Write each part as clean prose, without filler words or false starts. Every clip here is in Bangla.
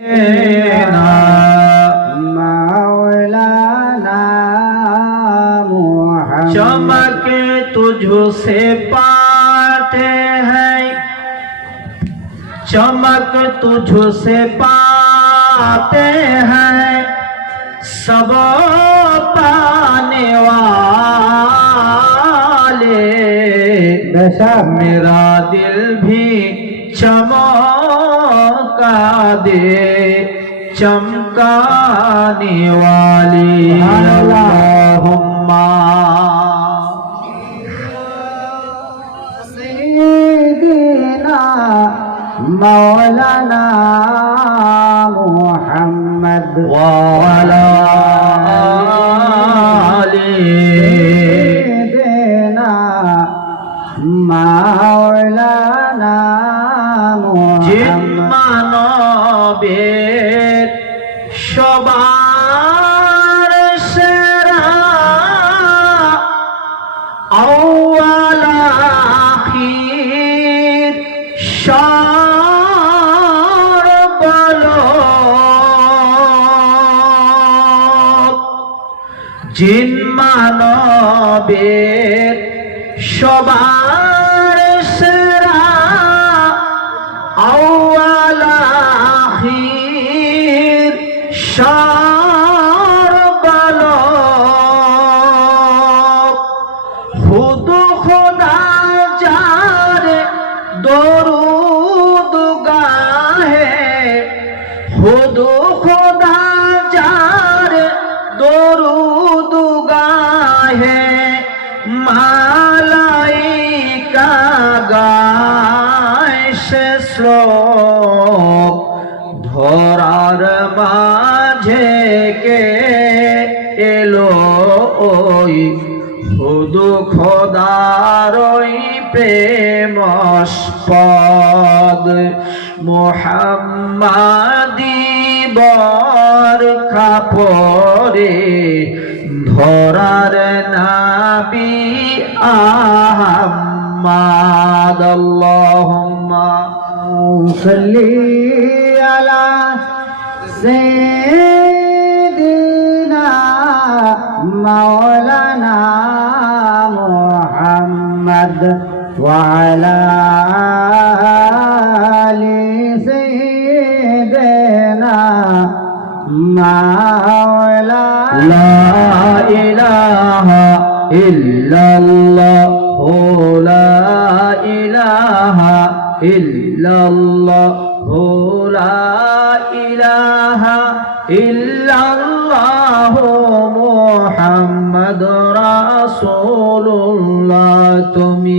मौलाना मुहम्मद चमक तुझसे पाते हैं, चमक तुझसे पाते हैं सब पाने वाले। मेरा दिल भी चमका दे चमकाने वाली। अल्लाहुम्मा सय्यिदना मौलाना मुहम्मद व अला सय्यिदना मौलाना जिन मुहम्मद মানবের সবার সেরা আউয়াল আখির সর্বলোক। জিন মানবের সবার সেরা আউয়াল আখির সর্বলোক। খুদ খোদা যার দরুদ গাহে, খুদ খোদা যার দরুদ গাহে, মালাইকা গায় সে শ্লোক। ধরার মাঝে কে এলো ওই খুদ খোদার ওই প্রেমস্পদ। মুহাম্মাদি বরখা পরে ধরার নাবি আহম্মদ। আল্লাহুম্মা صلی علی سیدنا مولانا محمد وعلى آل سیدنا مولانا لا ইলাহা ইল্লাল্লাহ লা ইলাহা ইল্লাল্লাহ লা ইলাহা ইল্লাল্লাহ মুহাম্মাদুর রাসূলুল্লাহ। তুমি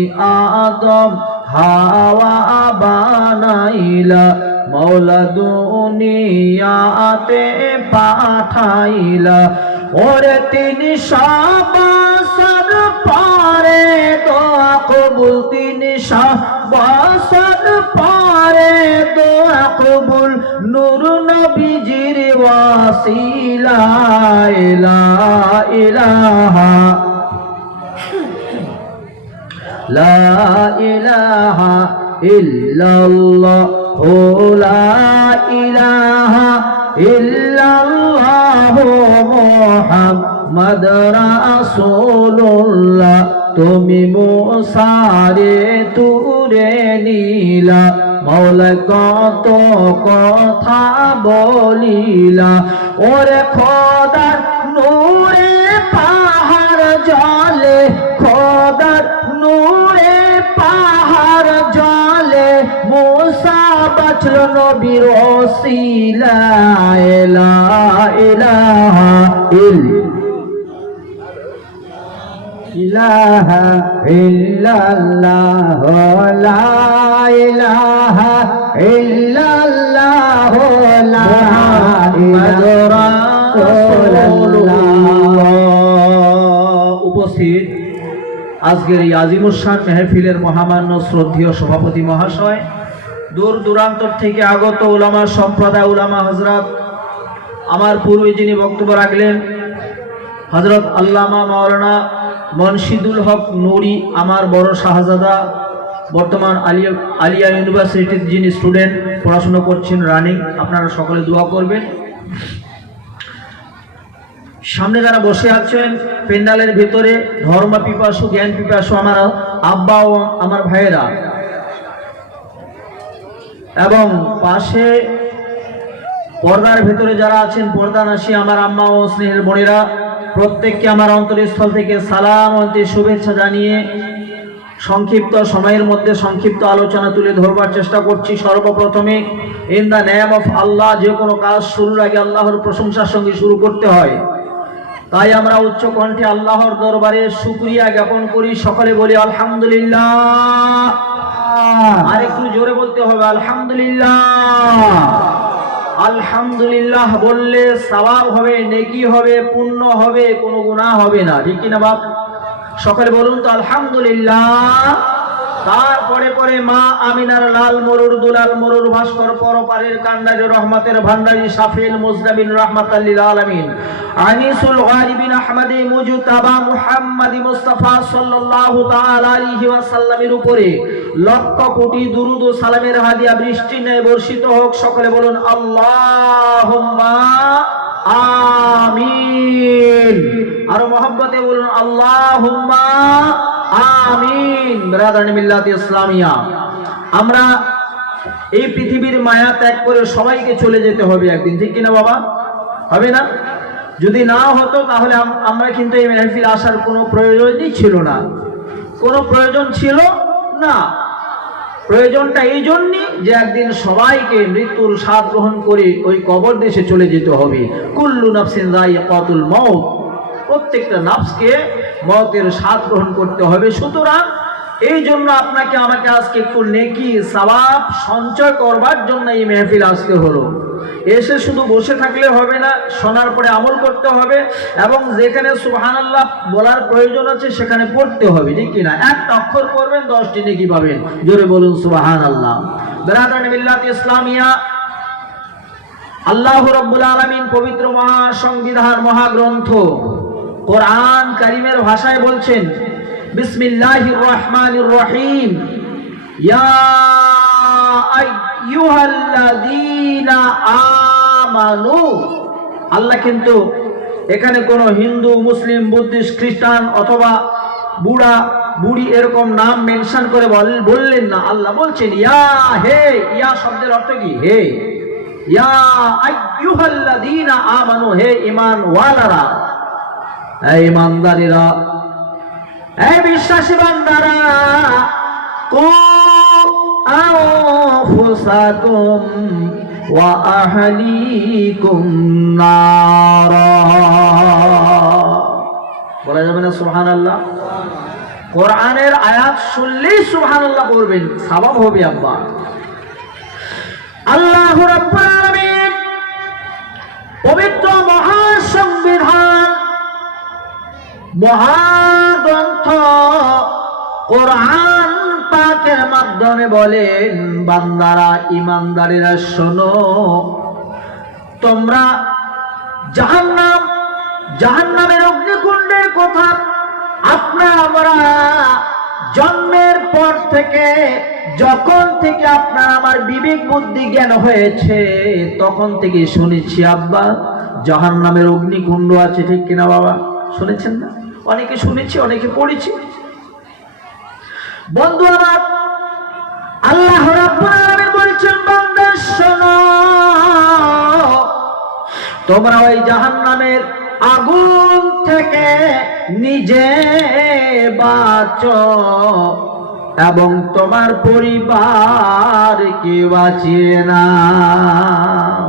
আদম হাওয়া বানাইলা, মওলা দুনিয়াতে পাঠাইলা। ওরে তিনি সবাসর পারে দোয়া কবুল, তিনি সবাসর পারে দোয়া কবুল। নূর নবীজির ওয়াসিলা লা ইলাহা লা ইলাহা ইল্লাল্লাহ লা ইলাহা ইল্লাল্লাহ মুহাম্মদ রাসূলুল্লাহ। তুমি মুসারে তুরে নীলা, মওলা কত কথা বলিলা। ওরে খোদার নূরে পাহাড় জলে, খোদার নূরে পাহাড় জলে। মুসা বাঁচল নবীর ওসিলায়। লা ইলাহা ইলাহা ইল্লাল্লাহ লা ইলাহা ইল্লাল্লাহ লা মুহাম্মাদুর রাসূলুল্লাহ। উপস্থিত আজকের এই আজিমুশান মেহফিলের মহামান্য শ্রদ্ধেয় সভাপতি মহাশয়, দূর দূরান্তর থেকে আগত উলামা সম্প্রদায়, উলামা হযরত, আমার পূর্বে যিনি বক্তব্য রাখলেন হযরত আল্লামা মাওলানা মুনশিদুল হক নুরি, আমার বড় শাহজাদা বর্তমান আলিয়া ইউনিভার্সিটির যিনি স্টুডেন্ট পড়াশোনা করছেন রানিং, আপনারা সকলে দোয়া করবেন। সামনে যারা বসে আছেন পেন্ডালের ভিতরে ধর্ম পিপাসু, জ্ঞান পিপাসু আমার আব্বা ও আমার ভাইয়েরা, এবং পাশে পর্দার ভিতরে যারা আছেন পর্দানাসী আমার আম্মা ও স্নেহের বোনেরা, প্রত্যেককে আমার অন্তরস্থল থেকে সালাম ও শুভেচ্ছা জানিয়ে সংক্ষিপ্ত সময়ের মধ্যে সংক্ষিপ্ত আলোচনা তুলে ধরবার চেষ্টা করছি। সর্বপ্রথমে ইন দ্য নেম অফ আল্লাহ, যে কোনো কাজ শুরুর আগে আল্লাহর প্রশংসার সঙ্গে শুরু করতে হয়। তাই আমরা উচ্চ কণ্ঠে আল্লাহর দরবারে শুকরিয়া জ্ঞাপন করি, সকলে বলি আলহামদুলিল্লাহ। আর একটু জোরে বলতে হবে আলহামদুলিল্লাহ। আলহামদুলিল্লাহ বললে সওয়াব হবে, নেকি হবে, পুণ্য হবে, কোনো গুনাহ হবে না, ঠিক কিনা বাপ? সকলে বলুন তো আলহামদুলিল্লাহ। তারপরে পরে মা আমিনার লাল মরুর দুলাল মরুর ভাস্কর পরপারের কান্ডারি রহমতের ভান্ডারী শাফিল মুজনাবিন রাহমাতাল লিল আলামিন আনিসুল গারিবিন আহমদে মুজতাবা মুহাম্মদি মুস্তাফা সাল্লাল্লাহু তাআলা আলাইহি ওয়াসাল্লামের উপরে লক্ষ কোটি দুরুদ ও সালামের হাদিয়া বৃষ্টি ন্যায় বর্ষিত হোক। সকলে বলুন আল্লাহুম্মা আমিন। আর মহব্বতে বলুন আল্লাহুম্মা আমিন। ব্রাদার মিল্লাত ইসলামিয়া, আমরা এই পৃথিবীর মায়া ত্যাগ করে সবাইকে চলে যেতে হবে একদিন, ঠিক কিনা বাবা? হবে না? যদি না হতো তাহলে আমরা কিন্তু এই মেহফিল আসার কোনো প্রয়োজনই ছিল না, কোনো প্রয়োজন ছিল না। প্রয়োজনটা এই জন্যই যে একদিন সবাইকে মৃত্যুর স্বাদ গ্রহণ করে ওই কবর দেশে চলে যেতে হবে। কুল্লু নাফসিন যায়িকাতুল মাউত, প্রত্যেকটা নাফসকে মওতের স্বাদ গ্রহণ করতে হবে। সুতরাং এই জন্য আপনাকে আমাকে আজকে একটু নেকি সওয়াব সঞ্চয় করবার জন্য এই মেহফিল আসতে হলো। এসে শুধু বসে থাকলে হবে না, শোনার পরে আমল করতে হবে, এবং যেখানে সুবহানাল্লাহ বলার প্রয়োজন আছে সেখানে পড়তে হবে, ঠিক কিনা? একটা অক্ষর পড়বেন 10টি নেকি পাবেন। জোরে বলুন সুবহানাল্লাহ। ব্রাদার মিল্লাত ইসলামিয়া, আল্লাহ রাব্বুল আলামিন পবিত্র মহাসংবিধান মহাগ্রন্থ কোরআন কারীমের ভাষায় বলছেন, বিসমিল্লাহির রহমানির রহিম, ইয়া আইয়ুহাল্লাযীনা আমানু। আল্লাহ কিন্তু এখানে কোনো হিন্দু, মুসলিম, বুদ্ধিস্ট, খ্রিস্টান অথবা বুড়া বুড়ি এরকম নাম মেনশন করে বললেন না। আল্লাহ বলছেন ইয়া, হে। ইয়া শব্দের অর্থ কি? হে। ইয়া আইয়ুহাল্লাযীনা আমানু, হে ঈমানওয়ালারা, হে ঈমানদারেরা, হে বিশ্বাসী বান্দারা, কু আনফুসাকুম ওয়া আহলিকুম নারা। বলা যাবে না সুবহানাল্লাহ? কোরআনের আয়াত শুনলেই সুবহানাল্লাহ বলবেন, সওয়াব হবে আব্বা। আল্লাহ রাব্বুল আলামিন পবিত্র মহাসংবিধান মহাগ্রন্থ কোরআন পাকের মাধ্যমে বলেন, বান্দারা, ঈমানদারেরা শোনো, তোমরা জাহান্নামের অগ্নিকুণ্ডের কথা আমরা জন্মের পর থেকে, যখন থেকে আপনার আমার বিবেক বুদ্ধি জ্ঞান হয়েছে তখন থেকে শুনেছি আব্বা, জাহান্নামের অগ্নিকুণ্ড আছে, ঠিক কিনা বাবা? শুনেছেন না? অনেকে শুনেছি, অনেকে পড়েছি। বন্ধু আমার, আল্লাহ রাব্বুল আলামিন বলছেন, বান্দা শোনো, তোমরা ওই জাহান্নামের আগুন থেকে নিজে বাঁচো এবং তোমার পরিবারকে বাঁচিয়ে নাও।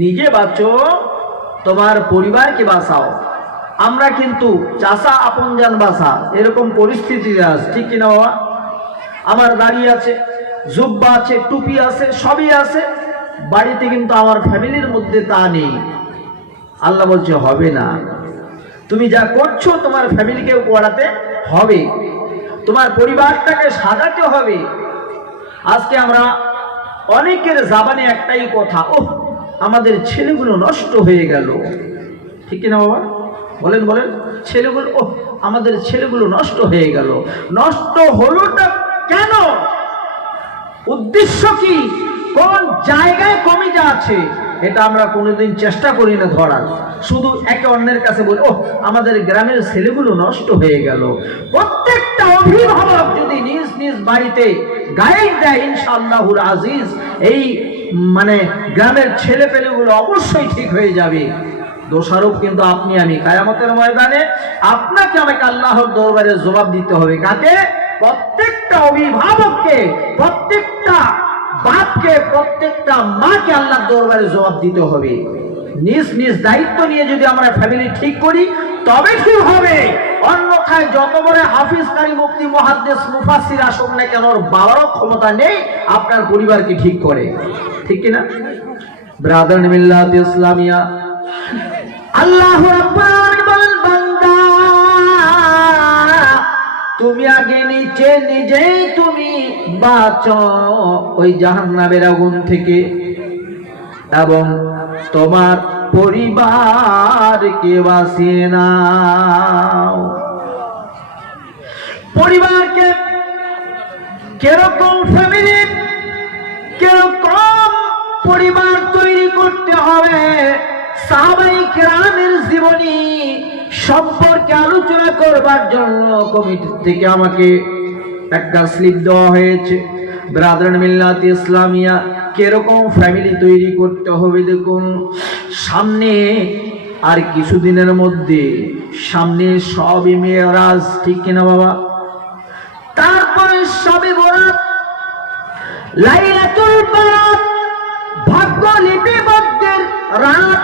নিজে বাঁচো, তোমার পরিবারকে বাঁচাও। আমরা কিন্তু চাষা আপনজান বাসা এরকম পরিস্থিতিতে আছে, ঠিক কিনা বাবা? আমার দাড়ি আছে, জুব্বা আছে, টুপি আছে, সবই আছে, বাড়িতে কিন্তু আমার ফ্যামিলির মধ্যে তা নেই। আল্লাহ বলছে হবে না, তুমি যা করছো তোমার ফ্যামিলিকেও করাতে হবে, তোমার পরিবারটাকে সাজাতে হবে। আজকে আমরা অনেকের জাবানে একটাই কথা, ওহ আমাদের ছেলেগুলো নষ্ট হয়ে গেল, ঠিক কিনা বাবা? বলেন ছেলেগুলো, ওহ আমাদের ছেলেগুলো নষ্ট হয়ে গেল। নষ্ট হলোটা কেন, উদ্দেশ্য কি, কোন জায়গায় কমিটা আছে, এটা আমরা কোনোদিন চেষ্টা করি না ধরার। শুধু একে অন্যের কাছে বলি, ও আমাদের গ্রামের ছেলেগুলো নষ্ট হয়ে গেল। প্রত্যেকটা অভিভাবক যদি নিজ নিজ বাড়িতে গাইড দেয়, ইনশাআল্লাহুল আজিজ এই গ্রামের ছেলে পেলেগুলো অবশ্যই ঠিক হয়ে যাবে। দোষারোপ কিন্তু আপনি আমি, কিয়ামতের ময়দানে আপনাকে আমাকে আল্লাহর দরবারে জবাব দিতে হবে। কাকে? প্রত্যেকটা অভিভাবককে, প্রত্যেকটা বাপকে, প্রত্যেকটা মাকে আল্লাহর দরবারে জবাব দিতে হবে। নিজ নিজ দায়িত্ব নিয়ে যদি আমরা ফ্যামিলি ঠিক করি তবে ঠিক হবে। অন্যথায় যত বড় হাফিজ, কারি, মুফতি, মুহাদ্দিস, মুফাসসির আসুন না কেন, ওর বাবারও ক্ষমতা নেই আপনার পরিবারকে ঠিক করে। ঠিক কিনা ব্রাদার মিল্লাত ইসলামিয়া? আল্লাহ রাব্বুল আলামিন বলেন, বান্দা তুমি আগে নিজেই তুমি বাঁচো ওই জাহান্নামের আগুন থেকে, এবং তোমার পরিবারকে বাঁচিয়ে নাও। পরিবারকে কিরকম ফ্যামিলি, কিরকম পরিবার তৈরি করতে হবে, সাহাবায়ে কেরামের জীবনী সম্পর্কে আলোচনা করবার জন্য কমিটি থেকে আমাকে একটা স্লিপ দেওয়া হয়েছে। ব্রাদার মিল্লাত ইসলামিয়া, কিরকম ফ্যামিলি তৈরি করতে হবে দেখুন। সামনে আর কিছুদিনের মধ্যে সামনে সবে মেরাজ, ঠিক কিনা বাবা? তারপরে সবে বরাত, লাইলাতুল বারাত, ভাগ্য লিপিবদ্ধের রাত।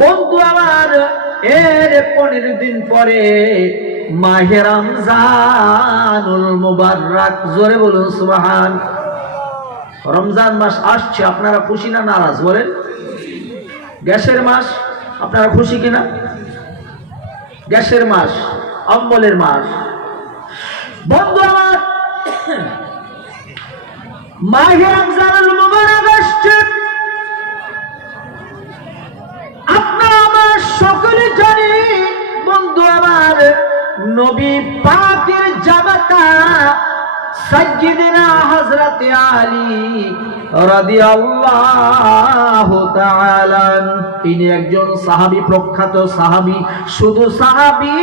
বন্ধু আমার, এর 15 দিন পরে মাহে রমজানুল মুবারক, জোরে বলুন সুবহান। রমজান মাস আসছে, আপনারা খুশি না নারাজ বলেন? গ্যাসের মাস, আপনারা খুশি কিনা? গ্যাসের মাস, অম্বলের মাস। বন্ধু আমার, মাহে রমজানুল মুবারক আসছে। আপনারা আমার সকলে জানি বন্ধু আমার, নবী পাকের জামাতা সাইয়্যিদিনা হযরত আলী রাদিয়াল্লাহু তাআলা, তিনি একজন সাহাবী, প্রখ্যাত সাহাবী। শুধু সাহাবী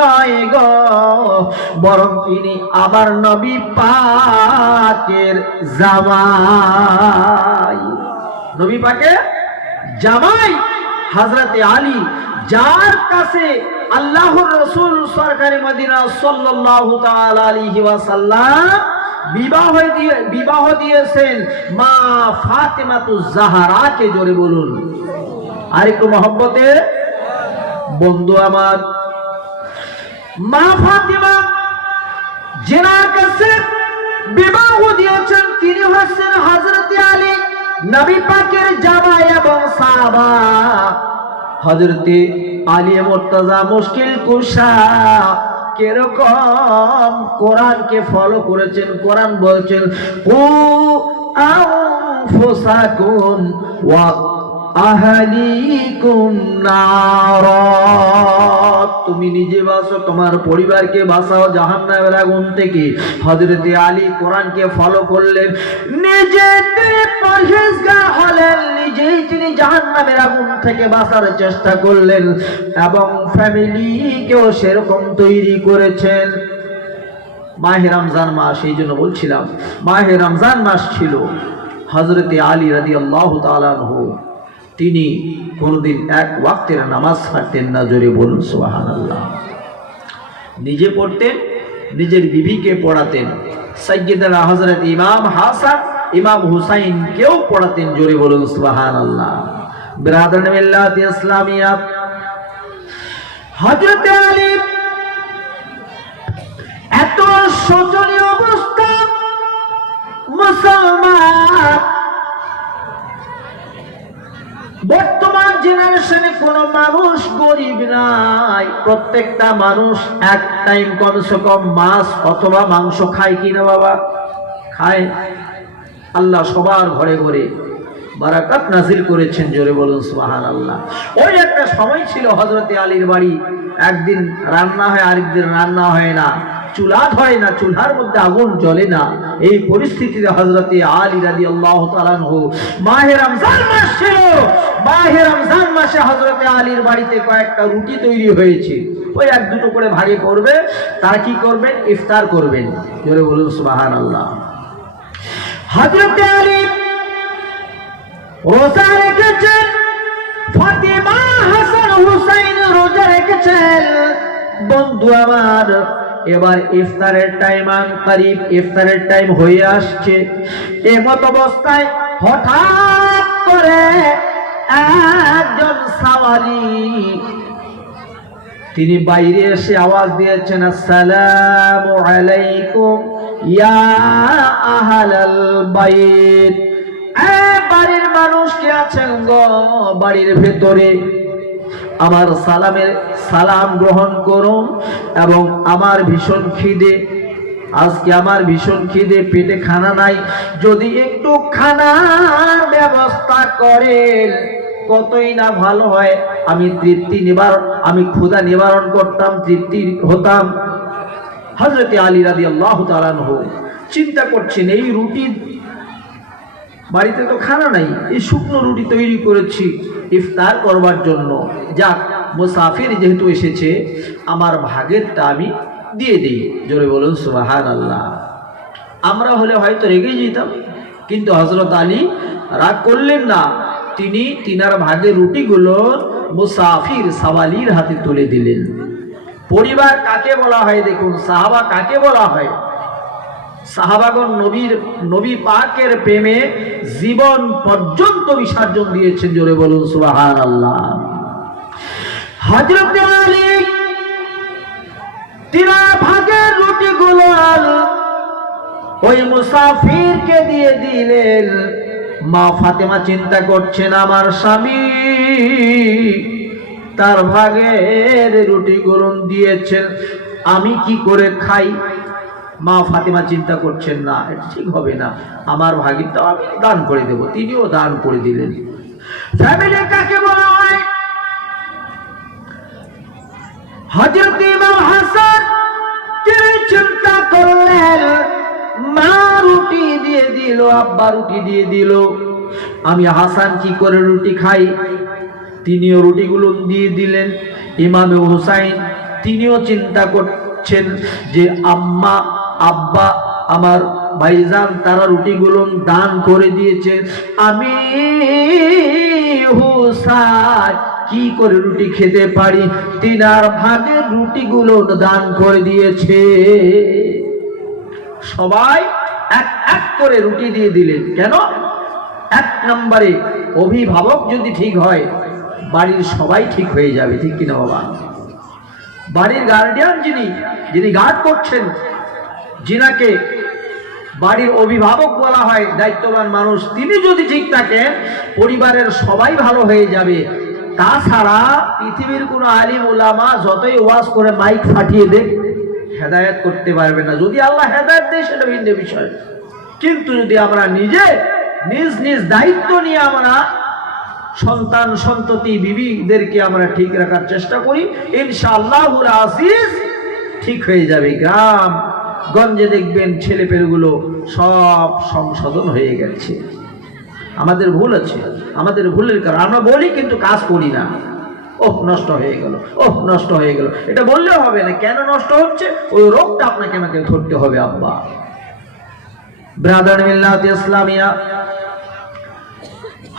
নয় গো, বরং তিনি আমার নবী পাকের জামাই। নবী পাকের জামাই হযরত আলী, যার কাছে আল্লাহর রাসূল সরকারে মদিনা সাল্লাল্লাহু তাআলা আলাইহি ওয়াসাল্লাম বিবাহ দিয়েছেন মা ফাতেমাতুজ জাহরাকে। জোরে বলুন আর একটু মহব্বতে। বন্ধু আমার, মা ফাতেমা যার কাছে বিবাহ দিয়েছেন তিনি হচ্ছেন হযরত আলী, নবী পাকের জামাই এবং সাহাবা। হযরত আলী মুর্তজা মুশকিল কুশা কিরকম কোরআনকে ফলো করেছেন। কোরআন বলছেন, কু আনফুসাকুম ওয়া আহলিকুম নারা, তুমি নিজে বাঁচো, তোমার পরিবারকে বাঁচাও জাহান্নামের আগুন থেকে। হযরত আলী কোরআনকে ফলো করলেন, নিজে তিনি পরহেজগার হলেন, নিজেই তিনি জাহান্নামের আগুন থেকে বাঁচার চেষ্টা করলেন এবং ফ্যামিলিকেও সেরকম তৈরি করেছেন। মাহে রমজান মাস, এই জন্য বলছিলাম মাহে রমজান মাস ছিল। হযরত আলী রাদিয়াল্লাহু তাআলা আনহু তিনি কোনদিন এক ওয়াক্তের নামাজ ছাড়তেন না। জোরে বলুন সুবহানাল্লাহ। নিজে পড়তেন, নিজের বিবিকে পড়াতেন, সাইয়্যিদানা হযরত ইমাম হাসান, ইমাম হুসাইন কেও পড়াতেন। জোরে বলুন সুবহানাল্লাহ। ব্রাদার মিল্লাত ইসলামিয়া, হযরত আলী এত শোচনীয় অবস্থা, মুসলমান বর্তমান জেনারেশনে কোন মানুষ গরিব নাই। প্রত্যেকটা মানুষ এক টাইম কমসে কম মাছ অথবা মাংস খায় কিনা বাবা? খায়। আল্লাহ সবার ঘরে ঘরে বারাকাত নাজিল করেছেন। জোরে বলুন সুবহানাল্লাহ। ওই একটা সময় ছিল হযরত আলীর বাড়ি একদিন রান্না হয়, আরেকদিন রান্না হয় না। চুলা ধরে না, চুলার মধ্যে আগুন জ্বলে না। এই পরিস্থিতিতে হযরতে আলী রাদিয়াল্লাহু তাআলা আনহু, মাহে রমজান মাস ছিল, মাহে রমজান মাসে হযরতে আলীর বাড়িতে কয়েকটা রুটি তৈরি হয়েছে, ওই এক দুটো করে ভাগে করবে। তারা কি করবেন? ইফতার করবেন। জোরে বলুন সুবহানাল্লাহ। হযরতে আলী রোজা রেখেছেন, ফাতিমা হাসান হুসাইন রোজা রেখেছেন। বন্ধু আমার, এবার ইফতারের টাইম করিব, ইফতারের টাইম হয়ে আসছে। এমত অবস্থায় হঠাৎ করে একজন সাওয়ারি তিনি বাইরে এসে আওয়াজ দিয়েছেন, আসসালামু আলাইকুম ইয়া আহলাল বাইত। বাড়ির মানুষ কে আছেন গো বাড়ির ভেতরে? আমার সালাম গ্রহণ করুন। এবং আমার ভীষণ খিদে, আজকে আমার ভীষণ খিদে, পেটে খানা নাই, যদি একটু খানার ব্যবস্থা করেন কতই না ভালো হয়। আমি আমি ক্ষুধা নিবারণ করতাম, তৃপ্তি হতাম। হযরতে আলী রাদিয়াল্লাহু তাআলা আনহু চিন্তা করছেন, এই রুটি, বাড়িতে তো খানা নাই, এই শুকনো রুটি তৈরি করেছি ইফতার করবার জন্য, যাক মুসাফির যেহেতু এসেছে আমার ভাগেরটা আমি দিয়ে দিই। জোরে বলুন সুবহানাল্লাহ। আমরা হলে হয়তো রেগে যেতাম, কিন্তু হযরত আলী রাগ করলেন না। তিনি তিনার ভাগের রুটিগুলো মুসাফির সাওয়ালির হাতে তুলে দিলেন। পরিবার কাকে বলা হয় দেখুন, সাহাবা কাকে বলা হয়? সাহাবাগণ নবী পাকের প্রেমে জীবন পর্যন্ত বিসর্জন দিয়েছেন। জোরে বলুন সুবহানাল্লাহ। হযরত আলী তিনার ভাগের রুটিগুলো ওই মুসাফিরকে দিয়ে দিলেন। মা ফাতেমা চিন্তা করছেন, আমার স্বামী তার ভাগের রুটিগুলো দিয়েছেন, আমি কি করে খাই? মা ফাতেমা চিন্তা করছেন, না এটা ঠিক হবে না, আমার ভাগিরটা আমি দান করে দেব। তিনিও দান করে দিলেন। ফ্যামিলি কাকে বলা হয়? হযরত ইমাম হাসান তিনি চিন্তা করলেন, মা রুটি দিয়ে দিল, আব্বা রুটি দিয়ে দিল, আমি হাসান কি করে রুটি খাই? তিনিও রুটিগুলো দিয়ে দিলেন। ইমাম হুসাইন তিনিও চিন্তা করছেন যে আম্মা আব্বা আমার ভাইজান তারা রুটিগুলো দান করে দিয়েছে, আমি হুসাইন কি করে রুটি খেতে পারি? তিনার ভাগের রুটিগুলো দান করে দিয়েছে। সবাই এক এক করে রুটি দিয়ে দিলেন। কেন? এক নম্বরে অভিভাবক যদি ঠিক হয় বাড়ির সবাই ঠিক হয়ে যাবে, ঠিক কিনা বাবা? বাড়ির গার্ডিয়ান যিনি গার্ড করছেন, যিনাকে বাড়ির অভিভাবক বলা হয়, দায়িত্ববান মানুষ, তিনি যদি ঠিক থাকেন পরিবারের সবাই ভালো হয়ে যাবে। তাছাড়া পৃথিবীর কোনো আলিম উলামা যতই ওয়াজ করে মাইক ফাটিয়ে দেখ, হেদায়েত করতে পারবে না। যদি আল্লাহ হেদায়েত দেয় সেটা ভিন্ন বিষয়, কিন্তু যদি আমরা নিজ নিজ দায়িত্ব নিয়ে আমরা সন্তান সন্ততি বিবিদেরকে আমরা ঠিক রাখার চেষ্টা করি, ইনশাআল্লাহুল আজিজ ঠিক হয়ে যাবে। গ্রাম গঞ্জে দেখবেন ছেলেপেলেগুলো সব সংশোধন হয়ে গেছে। আমাদের ভুল আছে, আমাদের ভুলের কারণ আমরা বলি কিন্তু কাজ করি না। ওহ নষ্ট হয়ে গেল, ওহ নষ্ট হয়ে গেল, এটা বললেও হবে না। কেন নষ্ট হচ্ছে? ওই রোগটা আপনাকে আমাকে ধরতে হবে। আব্বা ব্রাদার মিল্লাত ইসলামিয়া,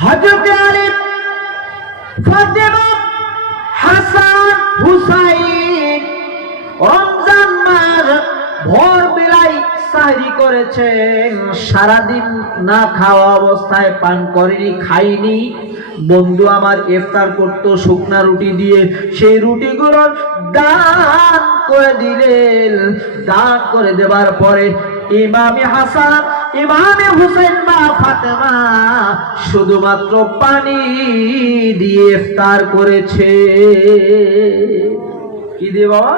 হযরত আলী, ফাতেমা, হাসান, হুসাইন রমজান মাস ভোর বেলায় সাহরি করেছেন, সারাদিন না খাওয়া অবস্থায়, পান করেনি, খাইনি। বন্ধু আমার ইফতার করতো শুকনা রুটি দিয়ে, সেই রুটিগুলো দান করে দিলেন। দান করে দেবার পরে ইমামে হাসান, ইমামে হুসাইন, মা ফাতেমা শুধুমাত্র পানি দিয়ে ইফতার করেছে। কি দিয়ে বাবা?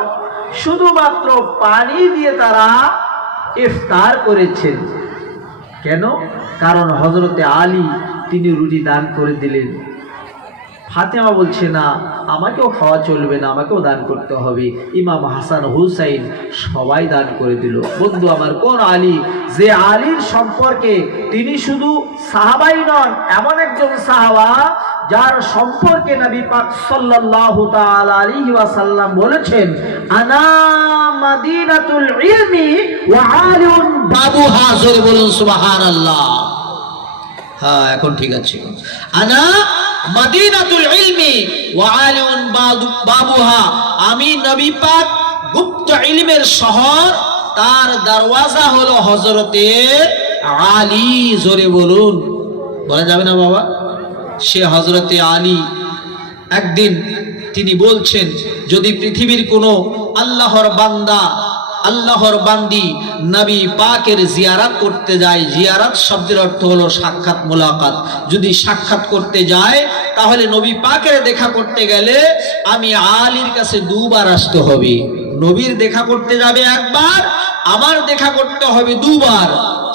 শুধুমাত্র পানি দিয়ে তারা ইফতার করেছেন। কেন? কারণ হযরতে আলী তিনি রুটি দান করে দিলেন। ফাতেমা বলছে না, আমাকেও খাওয়া চলবে না, আমাকেও দান করতে হবে। ইমাম হাসান হুসাইন সবাই দান করে দিল। বন্ধু আমার, কোন আলী, যে আলীর সম্পর্কে তিনি শুধু সাহাবাই নন, এমন একজন সাহাবা যার সম্পর্কে নবী পাক সাল্লাল্লাহু তাআলা আলাইহি ওয়াসাল্লাম বলেছেন, আনা মাদিনাতুল ইলমি ওয়া আলিউন বাবুহা। জোরে বলুন সুবহানাল্লাহ। হ্যাঁ, এখন ঠিক আছে। আনা মাদিনাতুল ইলমি ওয়া আলিউন বাবুহা, আমি নবী পাক গুপ্ত ইলমের শহর, তার দরওয়াজা হলো হযরতে আলী। জোরে বলুন, বলা যাবে না বাবা? সে হযরতে আলী। একদিন তিনি বলছেন, যদি পৃথিবীর কোনো আল্লাহর বান্দা, আল্লাহর বান্দি নবী পাকের জিয়ারত করতে যায়, জিয়ারত শব্দের অর্থ হলো সাক্ষাৎ, মোলাকাত, যদি সাক্ষাৎ করতে যায় তাহলে নবী পাকের দেখা করতে গেলে আমি আলীর কাছে দুবার আসতে হবে। নবীর দেখা করতে যাবে একবার, আমার দেখা করতে হবে দুবার।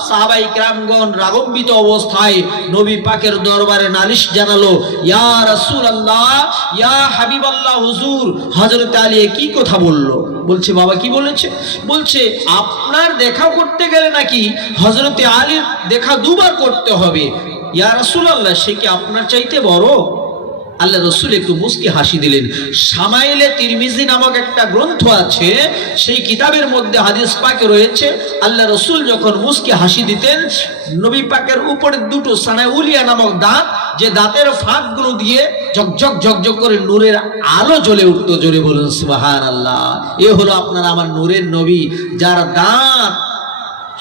সাহাবাই কিরামগণ রাগান্বিত অবস্থায় নবী পাকের দরবারে নালিশ জানালো, ইয়া রাসূলুল্লাহ, ইয়া হাবিবাল্লাহ, হুজুর হযরত আলী কি কথা বললো? বলছে, বাবা কি বলেছে? বলছে, আপনার দেখা করতে গেলে নাকি হযরত আলীর দেখা দুবার করতে হবে। ইয়া রাসূলুল্লাহ, সে কি আপনার চাইতে বড়? আল্লাহ রসুল একটু মুস্কি হাসি দিলেন। শামাইলে তিরমিজি নামক একটা গ্রন্থ আছে, সেই কিতাবের মধ্যে হাদিস পাকে রয়েছে, আল্লাহ রসুল যখন মুস্কি হাসি দিতেন, নবী পাকের উপরে দুটো সানাউলিয়া নামক দাঁত, যে দাঁতের ফাঁকগুলো দিয়ে ঝকঝক ঝকঝক করে নূরের আলো জ্বলে উঠতো। জোরে বলুন সুবহানাল্লাহ। এ হলো আপনার আমার নূরের নবী, যার দাঁত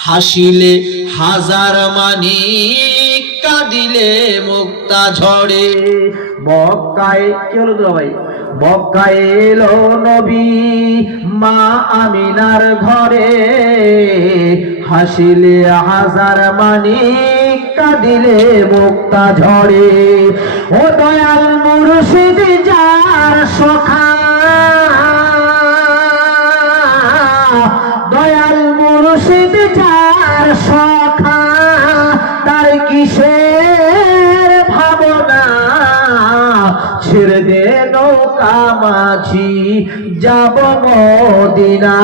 হাসিলে হাজার মানিক, কাঁদিলে মুক্তা ঝরে। মক্কায় কি হলো তো ভাই? মক্কায় এলো নবী মা আমিনার ঘরে, হাসিলে হাজার মানিক, কাঁদিলে মুক্তা ঝরে। ও দয়াল মুর্শিদ যার সখা, দয়াল মুর্শিদ যার সখা, তার কিসের ভাবনা, ছেড়ে দে নৌকা মাঝি, যাব মদিনা।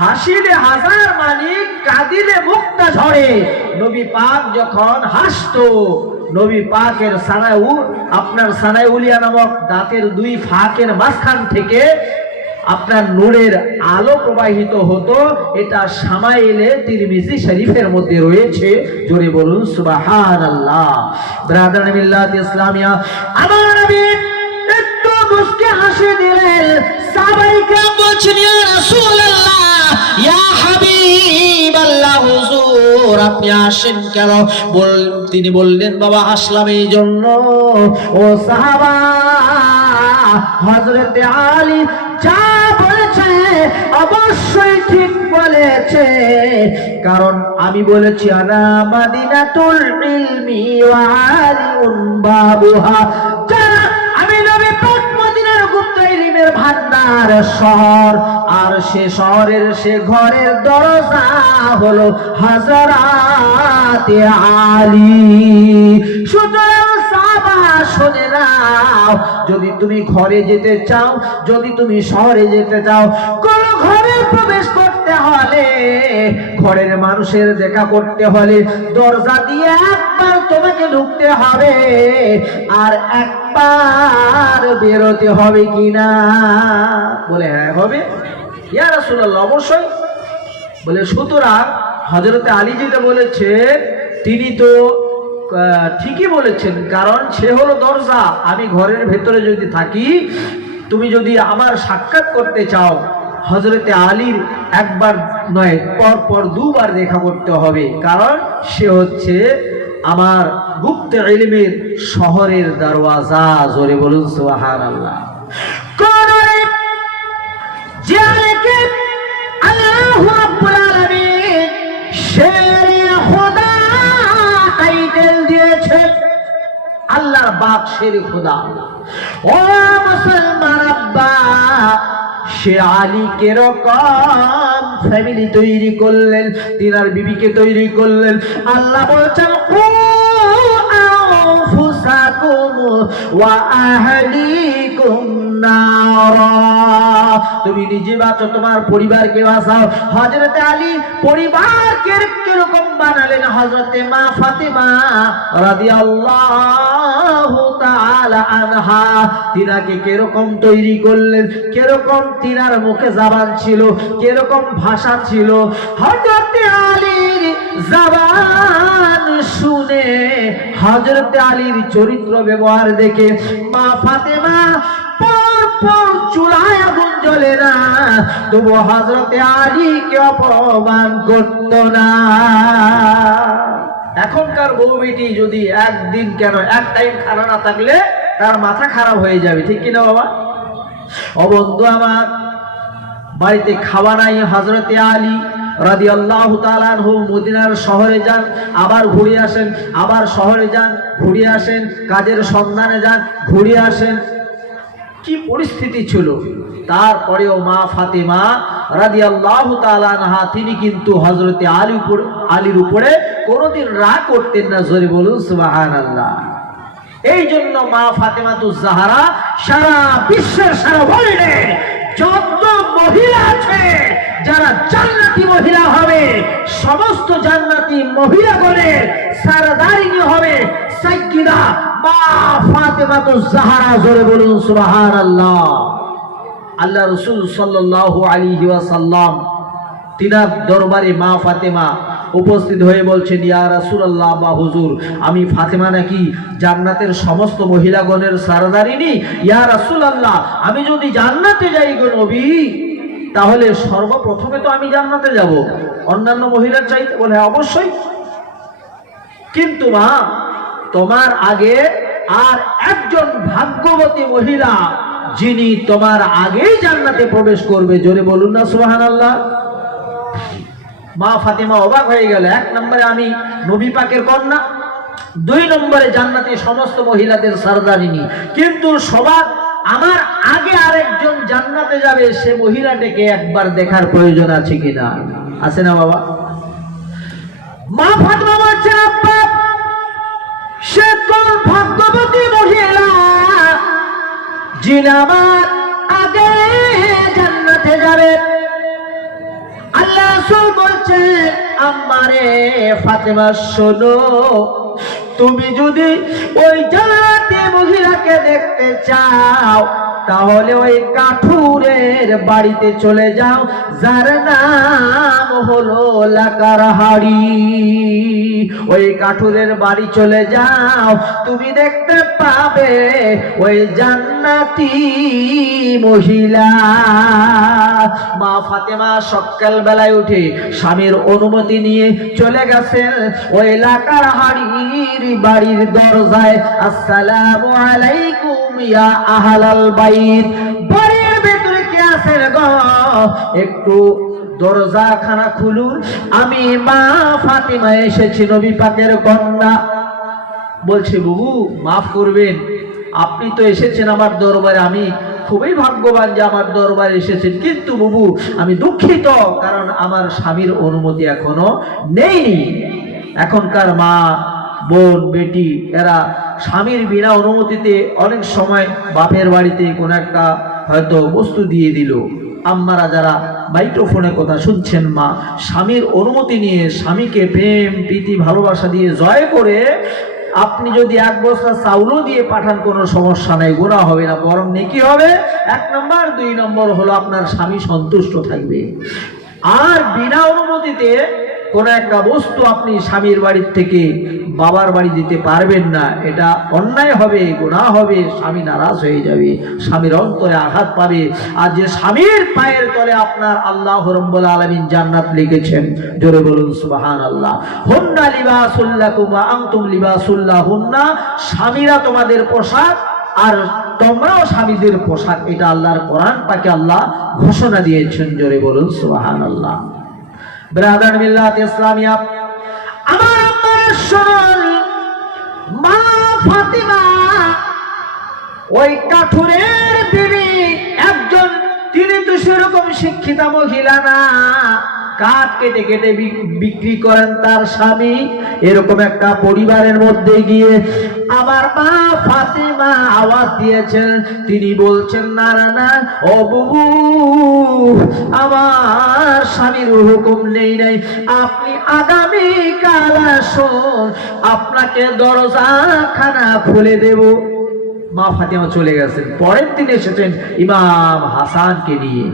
হাসিলে হাজার মানিক, কাঁদিলে মুক্তা ঝরে। নবী পাক যখন হাসতো, নবী পাকের আপনার সানাউলিয়া নামক দাঁতের দুই ফাঁকের মাঝখান থেকে আপনার নূরের আলো প্রবাহিত হতো। এটা শামাইলে তিরমিজি শরীফের মধ্যে রয়েছে। জোরে বলুন সুবহানাল্লাহ। ব্রাদার মিল্লাত ইসলামিয়া, আমার নবী একটু মুস্কি হাসি দিলেন। সাহাবায়ে কেরাম বলছেন, ইয়া রাসূলুল্লাহ, ইয়া হাবিবাল্লাহ, হুজুর আপনি আসেন কেন? তিনি বললেন, বাবা হাসলাম এই জন্য, ও সাহাবা, হযরতে আলী যা বলেছে অবশ্যই ঠিক বলেছে, কারণ আমি বলেছি আনা মাদিনাতুল ইলমি ওয়া আলিউন বাবুহা। আমি নবী পাক মদিনার গুপ্ত ইলমের ভান্ডার শহর, আর সে শহরের সে ঘরের দরজা হলো হযরত আলী। সুতরাং সাহাবা শুনে নাও, যদি তুমি ঘরে যেতে চাও, যদি তুমি শহরে যেতে চাও, কোন ঘরে প্রবেশ করতে হলে, ঘরের মানুষের দেখা করতে হলে, দরজা দিয়ে একবার তোমাকে ঢুকতে হবে, আর একবার বেরোতে হবে কিনা? বলে হ্যাঁ হবে। ইয়া রাসূলুল্লাহ, অবশ্যই। বলে সুতরাং হযরতে আলী যেটা বলেছে তিনি তো ঠিকই বলেছেন, কারণ সে হলো দরজা। আমি ঘরের ভেতরে যদি থাকি, তুমি যদি আমার সাক্ষাৎ করতে চাও, হযরতে আলীর একবার নয়, পর পর দুবার দেখা করতে হবে, কারণ সে হচ্ছে আমার গুপ্ত ইলমের শহরের দরওয়াজা। জোরে বলুন সুবহানাল্লাহ। আল্লাহু রাব্বুল আলামিন শেরে খোদা টাইটেল দিয়েছে, আল্লাহর বাপ শেরে খোদা। ও মুসলমান আব্বা, সে আলী কিরকম ফ্যামিলি তৈরি করলেন, তিনার বিবিকে তৈরি করলেন। আল্লাহ বলছেন, ওয়া আহলিকুম নারা। তুমি নিজে বাঁচো, তোমার পরিবারকে বাঁচাও। হযরতে আলী পরিবারকে কিরকম বানালেন? হযরতে মা ফাতেমা রাদিয়াল্লাহু তাআলা আনহা তিনাকে কিরকম তৈরি করলেন, কিরকম তিনার মুখে জবান ছিল, কিরকম ভাষা ছিল। হযরতে আলীর জবান শুনে, হযরতে আলীর চরিত্র ব্যবহার দেখে মা ফাতেমা পর চুলায় আগুন জ্বলে না, তবু হযরতে আলীকে অপমান করত না। এখনকার বউ বেটি যদি একদিন কেন এক টাইম খানা না থাকলে তার মাথা খারাপ হয়ে যাবে, ঠিক কিনা বাবা? ও বন্ধু আমার, বাড়িতে খাওয়া নাই। হযরতে আলী রাদিয়াল্লাহু তাআলা আনহু মদিনার শহরে যান, আবার ঘুরে আসেন, আবার শহরে যান, ঘুরে আসেন, কাজের সন্ধানে যান, ঘুরে আসেন। কি পরিস্থিতি ছিল! তারপরেও মা ফাতেমা রাদিয়াল্লাহু তাআলা আনহা তিনি কিন্তু হযরতে আলীর উপরে কোনোদিন রাগ করতেন না। জোরে বলুন সুবহানাল্লাহ। এই জন্য মা ফাতেমাতুজ জাহরা সারা বিশ্বের সারা ওয়ার্ল্ডে যত মহিলা আছে যারা জান্নাতি মহিলা হবে, সমস্ত জান্নাতি মহিলাগণের সরদারিনী হবে সাইয়্যিদা মা ফাতেমাতুজ জাহরা। জোরে বলুন সুবহানাল্লাহ। আল্লাহ রাসূল সাল্লাল্লাহু আলাইহি ওয়াসাল্লাম তিনার দরবারে মা ফাতেমা উপস্থিত হয়ে বলছেন, ইয়া রাসূলুল্লাহ বা হুজুর, আমি ফাতেমা নাকি জান্নাতের সমস্ত মহিলাগণের সরদারিনী? ইয়া রাসূলুল্লাহ, আমি যদি জান্নাতে যাই গো নবী, তাহলে সর্বপ্রথমে তো আমি জান্নাতে যাব অন্যান্য মহিলার চাইতে? বলে অবশ্যই, কিন্তু মা তোমার আগে আর একজন ভাগ্যবতী মহিলা যিনি তোমার আগেই জান্নাতে প্রবেশ করবে। জোরে বলুন না সুবহানাল্লাহ। মা ফাতেমা অবাক হয়ে গেল। এক নম্বরে আমি নবী পাকের কন্যা, দুই নম্বরে জান্নাতে সমস্ত মহিলাদের সরদারিনী, কিন্তু সবার আমার আগে আরেকজন জান্নাতে যাবে, সে মহিলাটাকে একবার দেখার প্রয়োজন আছে কিনা? আছে না বাবা? মা ফাতেমা বলছেন, আব্বা সে কোন ভাগ্যবতী মহিলা যিনি আমার আগে জান্নাতে যাবে? আল্লাহ রাসূল বলছেন, আম্মারে ফাতেমা শোনো, তুমি যদি ওই জান্নাতি মহিলাকে দেখতে চাও তাহলে ওই কাঠুরের বাড়িতে চলে যাও, যার নাম হলো লাকারহাড়ি। ওই কাঠুরের বাড়ি চলে যাও, তুমি দেখতে পাবে ওই জান্নাতি মহিলা। মা ফাতেমা সকাল বেলায় উঠে স্বামীর অনুমতি নিয়ে চলে গেছেন ওই লাকারহাড়ির বাড়ির দরজায়। আসসালামু আলাইকুম ইয়া আহলাল বাইত, বাড়ির ভিতরে কে আছেন গো? একটু দরজাখানা খুলুন, আমি মা ফাতেমা এসেছি, নবী পাকের কন্যা। বলছে, বুবু মাফ করবেন, আপনি তো এসেছেন আমার দরবারে, আমি খুবই ভাগ্যবান যে আমার দরবারে এসেছেন, কিন্তু বুবু আমি দুঃখিত, কারণ আমার স্বামীর অনুমতি এখনো নেই। এখনকার মা বোন বেটি এরা স্বামীর বিনা অনুমতিতে অনেক সময় বাপের বাড়িতে কোন একটা হয়তো বস্তু দিয়ে দিল। আম্মারা যারা মাইক্রোফোনে কথা শুনছেন, মা স্বামীর অনুমতি নিয়ে স্বামীকে প্রেম প্রীতি ভালোবাসা দিয়ে জয় করে আপনি যদি এক বস্তা চাউলও দিয়ে পাঠান কোনো সমস্যা নাই, গুনাহ হবে না, বরং নেকি হবে। এক নম্বর, দুই নম্বর হলো আপনার স্বামী সন্তুষ্ট থাকবে। আর বিনা অনুমতিতে কোন একটা বস্তু আপনি স্বামীর বাড়ির থেকে বাবার বাড়ি দিতে পারবেন না, এটা অন্যায় হবে, গুনাহ হবে, স্বামী নারাজ হয়ে যাবে, স্বামীর অন্তরে আঘাত পাবে। আর যে স্বামীর পায়ের তলে আপনার আল্লাহ রাব্বুল আলামিন জান্নাত লিখেছেন, জোরে বলুন সুবহানাল্লাহ। হুন্না লিবাসুল লাকুম ওয়া আনতুম লিবাসুল লাহুন্না, স্বামীরা তোমাদের পোশাক আর তোমরাও স্বামীদের পোশাক, এটা আল্লাহর কোরআন পাকে আল্লাহ ঘোষণা দিয়েছেন। জোরে বলুন সুবহানাল্লাহ। ব্রাদার মিল্লাত ইসলামিয়া, আমার আম্মা শুনুন, মা ফাতেমা ওই কাঠুরের বিবি একজন, তিনি তো সেরকম শিক্ষিতা মহিলা না, কাঠ কেটে কেটে বিক্রি করেন তার স্বামী। এরকম একটা পরিবারের মধ্যে গিয়ে আমার মা ফাতেমা আওয়াজ দিয়েছেন, তিনি বলছেন না না না ও বুবু, আমার স্বামীর হুকুম নেই নাই, আপনি আগামী কাল আসুন, আপনাকে দরজা খানা খুলে দেব। মা ফাতেমা চলে গেছেন। পরের দিন এসেছেন ইমাম হাসানকে নিয়ে,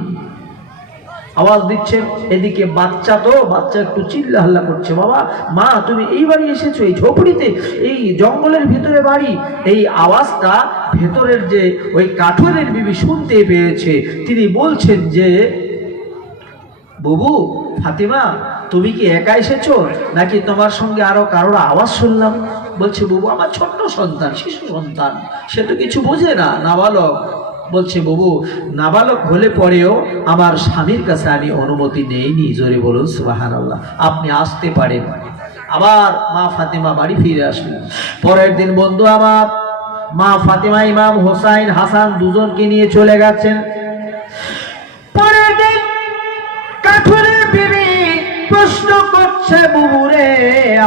আওয়াজ দিচ্ছেন। এদিকে বাচ্চা একটু চিল্লা হাল্লা করছে, বাবা মা তুমি এই বাড়ি এসেছো, এই ঝোপড়িতে, এই জঙ্গলের ভিতরে বাড়ি। এই আওয়াজটা ভেতরের যে ওই কাঠুরের বিবি শুনতে পেয়েছে। তিনি বলছেন যে বুবু ফাতেমা, তুমি কি একা এসেছো নাকি তোমার সঙ্গে আরো কারোর আওয়াজ শুনলাম? বলছে বুবু আমার ছোট্ট সন্তান, শিশু সন্তান, সে তো কিছু বোঝে না, নাবালক। বলছে বুবু নাবালক হলে পরেও আমার স্বামীর কাছে আমি অনুমতি নেইনি। জোরে বলুন সুবহানাল্লাহ। আপনি আসতে পারেন। আবার মা ফাতেমা বাড়ি ফিরে আসলেন। পরের দিন বন্ধু আমার, মা ফাতেমা ইমাম হোসাইন হাসান দুজনকে নিয়ে চলে গেছেন। পরের দিন কাঠুরের বিবি প্রশ্ন করছে, বুবুরে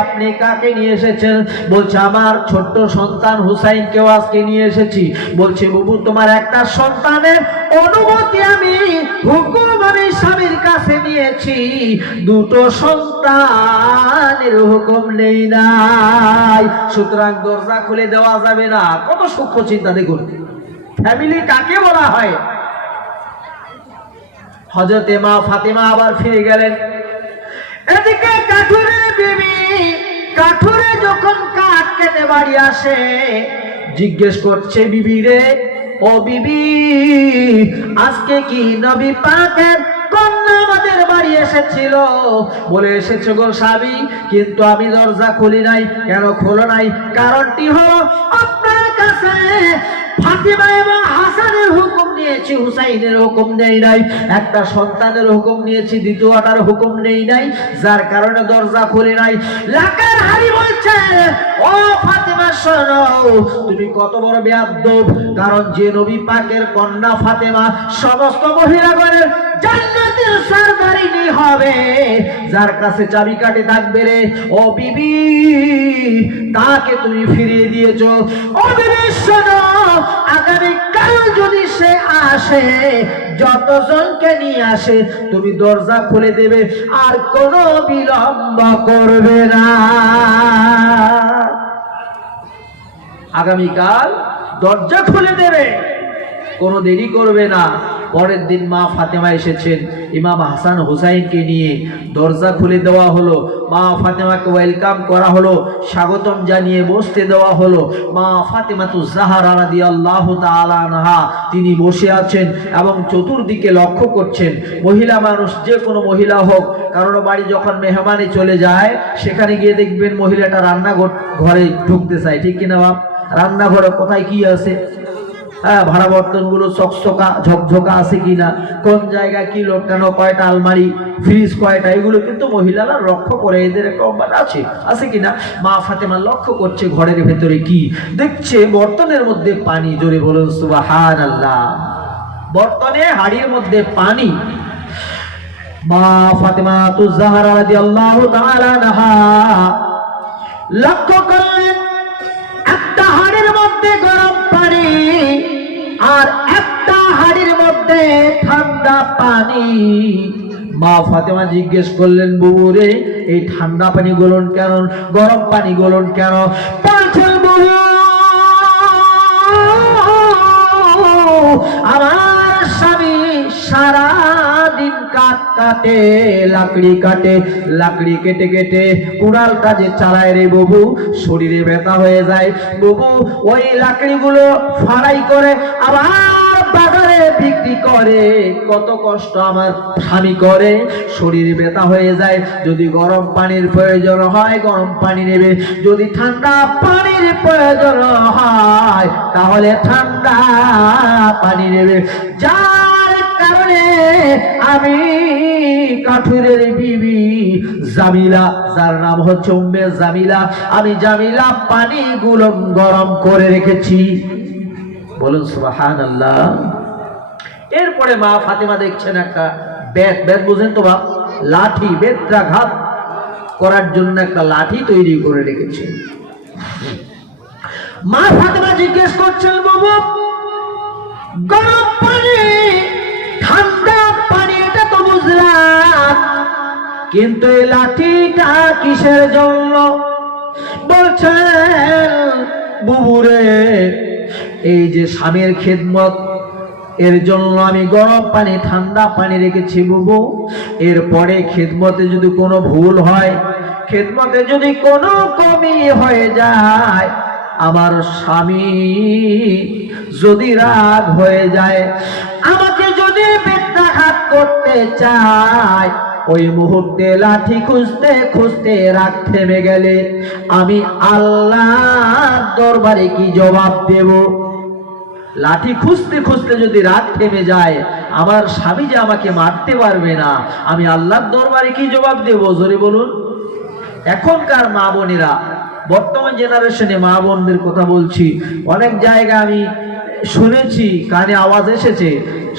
আপনি কাকে নিয়ে এসেছেন? বলছে আমার ছোট্ট সন্তান হুসাইনকেও আজকে নিয়ে এসেছি। বলছে বুবু তোমার একটা সন্তানের অনুমতি আমি হুকুম আমি স্বামীর কাছে নিয়েছি, দুটো সন্তানের হুকুম নেই নাই, সুতরাং দরজা খুলে দেওয়া যাবে না। কত সূক্ষ্ম চিন্তা দেখুন, ফ্যামিলি কাকে বলা হয়। হযরতে মা ফাতেমা আবার ফিরে গেলেন। এদিকে কাঠুরের বিবি, কাঠুরে যখন কাঠ কেটে বাড়ি আসে, জিজ্ঞেস করছে বিবি রে, ও বিবি আজকে কি নবী পাকের কন্যা আমাদের বাড়ি এসেছিল? বলে এসেছে গো স্বামী, কিন্তু আমি দরজা খুলি নাই। কেন খোলো নাই? কারণটি হলো আপনার কাছে ফাতেমা এবং হাসানের হুকুম নিয়েছি, হুসাইনের হুকুম নেই নাই। একটা সন্তানের হুকুম নিয়েছি, দ্বিতীয়টার হুকুম নেই নাই, যার কারণে দরজা খুলে নাই। লাকার হারি বলছে, ও ফাতেমা শোনো, তুমি কত বড় বেয়াদব। কারণ যে নবী পাকের কন্যা ফাতেমা সমস্ত মহিলাগণের জান্নাতের সরদারিনী হবে, যার কাছে চাবিকাঠি থাকবে রে ও বিবি, তাকে তুমি ফিরিয়ে দিয়েছো। ও বিবি শোনো, আগামী কাল যদি সে আসে, যতজনকে নিয়ে আসে তুমি দরজা খুলে দেবে, আর কোনো বিলম্ব করবে না। আগামীকাল দরজা খুলে দেবে, কোনো দেরি করবে না। পরের দিন মা ফাতেমা এসেছেন ইমাম হাসান হুসাইনকে নিয়ে, দরজা খুলে দেওয়া হলো। মা ফাতেমাকে ওয়েলকাম করা হলো, স্বাগতম জানিয়ে বসতে দেওয়া হলো। মা ফাতেমাতু জাহরা রাদিয়াল্লাহু তাআলা আনহা তিনি বসে আছেন এবং চতুর্দিকে লক্ষ্য করছেন। মহিলা মানুষ, যে কোনো মহিলা হোক, কারোর বাড়ি যখন মেহমানি চলে যায়, সেখানে গিয়ে দেখবেন মহিলাটা রান্নাঘর ঘরে ঢুকতে চায়, ঠিক কিনা বাপ? রান্নাঘরে কোথায় কি আছে, হ্যাঁ, ভাড়া বর্তন গুলো চকচকা ঝকঝকা আছে কিনা, কোন জায়গায় কি লটকানো, কয়টা আলমারি, ফ্রিজ কয়টা, এগুলো কিন্তু মহিলারা লক্ষ্য করে, এদের একটা অভ্যাস আছে কিনা। মা ফাতেমা লক্ষ্য করছে ঘরের ভেতরে কি দেখছে, বর্তনের মধ্যে পানি। জোরে বলুন সুবহানাল্লাহ। বর্তনে হাড়ির মধ্যে পানি। মা ফাতেমা জাহরা রাদিয়াল্লাহু তাআলা আনহা লক্ষ্য করলেন একটা হাড়ির মধ্যে গরম পানি আর একটা হাড়ির মধ্যে ঠান্ডা পানি। মা ফাতেমা জিজ্ঞেস করলেন, বুবু রে এই ঠান্ডা পানি গলন কেন, গরম পানি গলন কেন? বলছেন বুবু আমার স্বামী সারা দিন কাঠ কাটে, লাকড়ি কাটে, লাকড়ি কেটে কেটে কুড়াল কাজে চালায় রে বুবু, শরীরে ব্যথা হয়ে যায় বুবু। ওই লাকড়িগুলো ফাড়াই করে আবার বাজারে বিক্রি করে, কত কষ্ট আমার স্বামী করে, শরীরে ব্যথা হয়ে যায়। যদি গরম পানির প্রয়োজন হয় গরম পানি নেবে, যদি ঠান্ডা পানির প্রয়োজন হয় তাহলে ঠান্ডা পানি নেবে। যার কারণে আমি কাঠুরের বিবি জামিলা, যার নাম হচ্ছে উম্মে জামিলা, আমি জামিলা পানিগুলো গরম করে রেখেছি। বলুন সুবহানাল্লাহ। এরপরে মা ফাতেমা দেখছেন একটা বেত বুঝেন তো বাপ, লাঠি, বেত্রাঘাত করার জন্য একটা লাঠি তৈরি করে রেখেছে। মা ফাতেমা জিজ্ঞেস করছেন, বাবু গরম পানি ঠান্ডা পানি এটা তো বুঝলাম, কিন্তু এই লাঠিটা কিসের জন্য? বলছেন, বুবুরে এই যে স্বামীর খেদমত এর জন্য আমি গরম পানি ঠান্ডা পানি রেখেছি বুবু। এরপরে খেদমতে যদি কোনো ভুল হয়, খেদমতে যদি কোনো কমি হয়ে যায়, আমার স্বামী যদি রাগ হয়ে যায়, আমাকে যদি বেত্রাঘাত করতে চায়, ওই মুহূর্তে লাঠি খুঁজতে খুঁজতে রাগ থেমে গেলে আমি আল্লাহর দরবারে কি জবাব দেব? লাঠি খুঁজতে খুঁজতে যদি রাগ থেমে যায়, আমার স্বামী যে আমাকে মারতে পারবে না, আমি আল্লাহর দরবারে কি জবাব দেব? জোরে বলুন। এখনকার মা বোনেরা, বর্তমান জেনারেশনে মা বোনদের কথা বলছি, অনেক জায়গায় আমি শুনেছি, কানে আওয়াজ এসেছে,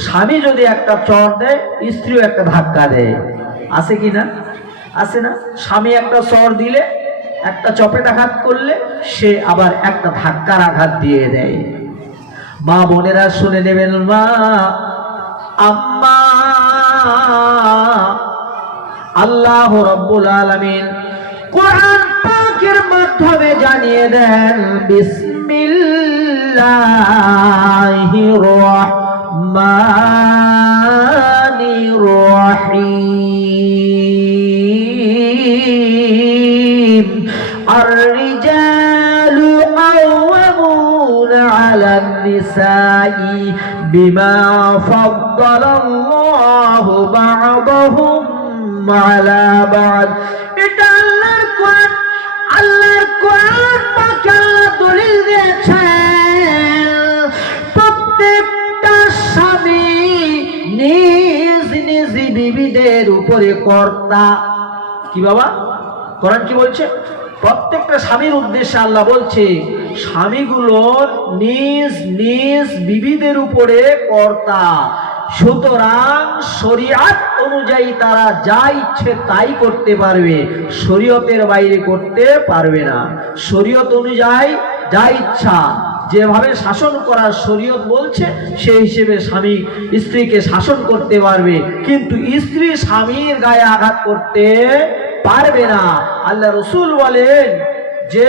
স্বামী যদি একটা চর দেয়, স্ত্রীও একটা ধাক্কা দেয়। আছে কি না? আছে না? স্বামী একটা চর দিলে, একটা চপেট আঘাত করলে, সে আবার একটা ধাক্কার আঘাত দিয়ে দেয়। মা বোনেরা শুনে নেবেন, মা আম্মা, আল্লাহ রাব্বুল আলামিন কোরআন পাকের মাধ্যমে জানিয়ে দেন, বিসমিল্লাহির রহমানির রহিম। আর-রিজালু কাওয়ামুনা আলান নিসাই বিমা ফাদ্দালাল্লাহু বা'দাহুম আলা বা'দ। এটা আল্লাহর কোরআন, আল্লাহর কোরআন পাকে আল্লাহ দলিল দিয়েছেন, প্রত্যেকটা স্বামী নিজ নিজ বিবিদের উপরে কর্তা। কি বাবা, কোরআন কি বলছে? প্রত্যেকটা স্বামীর উদ্দেশ্যে আল্লাহ বলছে, স্বামীগুলোর নিজ নিজ বিবিদের উপরে কর্তা। সুতরাং শরীয়ত অনুযায়ী তারা যা ইচ্ছে তাই করতে পারবে, শরীয়তের বাইরে করতে পারবে না। শরীয়ত অনুযায়ী যা ইচ্ছা, যেভাবে শাসন করার শরীয়ত বলছে, সেই হিসেবে স্বামী স্ত্রীকে শাসন করতে পারবে, কিন্তু স্ত্রী স্বামীর গায়ে আঘাত করতে পারবে না। আল্লাহ রাসূল বলেন যে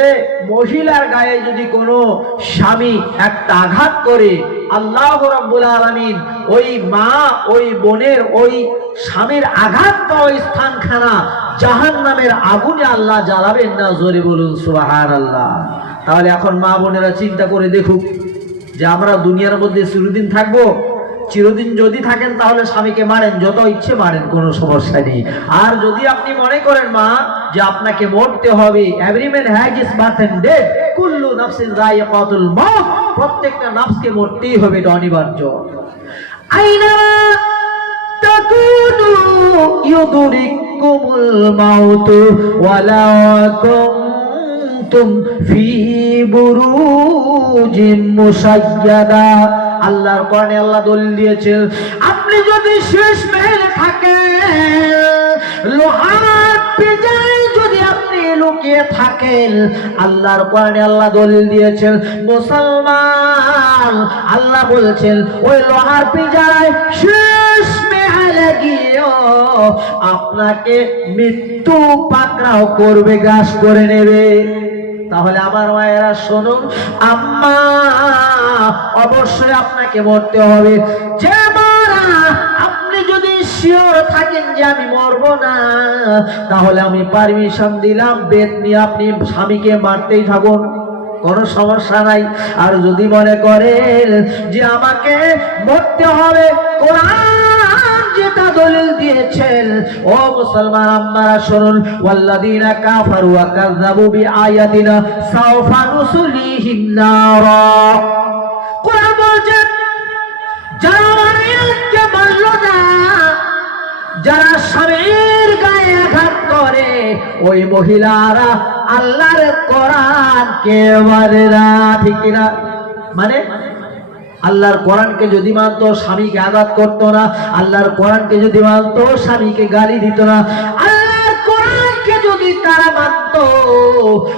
মহিলার গায়ে যদি কোনো স্বামী একটা আঘাত করে, আল্লাহ রাব্বুল আলামিন ওই মা, ওই বোনের, ওই স্বামীর আঘাত পাওয়া স্থানখানা জাহান্নামের আগুনে আল্লাহ জ্বালাবেন না। জোরে বলুন সুবহানাল্লাহ। তাহলে এখন মা বোনেরা চিন্তা করে দেখুক যে আমরা দুনিয়ার মধ্যে চিরদিন থাকবো। চিরদিন যদি থাকেন তাহলে স্বামীকে মারেন, যত ইচ্ছে মারেন, কোনো সমস্যা নেই। আর যদি আপনি মনে করেন মা যে আপনাকে মরতে হবে, every man has his birth and death, কুল্লু নাফসিন যায়িকাতুল মাউত, প্রত্যেকটা নাফসকে মরতেই হবে, এটা অনিবার্য। আইনা তাকুনু ইউদরিকুমুল মাউত ওয়ালা কুনতুম ফি বুরুজিম মুশায়্যাদা। আল্লাহর কোরআনে আল্লাহ দলিল দিয়েছেন, আপনি যদি শেষ মহলে থাকেন, লোহার পিঁজরায় যদি আপনি লুকিয়ে থাকেন, আল্লাহর কোরআনে আল্লাহ দলিল দিয়েছেন, মুসলমান, আল্লাহ বলছেন ওই লোহার পিঁজরায় শেষ মহলে গিয়েও আপনাকে মৃত্যু পাকড়াও করবে, গ্রাস করে নেবে। তাহলে আমার মায়েরা শুনুন, আম্মা অবশ্যই আপনাকে মরতে হবে। যে মারা আপনি যদি শিওর থাকেন যে আমি মরবো না, তাহলে আমি পারমিশন দিলাম, বেদ নিয়ে আপনি স্বামীকে মারতেই থাকুন, কোনো সমস্যা নাই। আর যদি মনে করেন যে আমাকে মরতে হবে, কোরআন যেটা দলিল দিয়েছেন, ও মুসলমান আম্মারা শুনুন, ওয়াল্লাযীনা কাফারু ওয়া কাযযাবু বিআয়াতিনা সাওফা নুসলিহিম নারা। কোরআন বলছে যারা আয়াতকে মানল না, যারা স্বামীর গায়ে আঘাত করে, ওই মহিলারা আল্লাহর কোরআনকে মানে না। ঠিক না? মানে আল্লাহর কোরআনকে যদি মানতো, স্বামীকে আঘাত করতো না। আল্লাহর কোরআনকে যদি মানতো, স্বামীকে গালি দিত না। আল্লাহর কোরআনকে যদি তারা মানতো,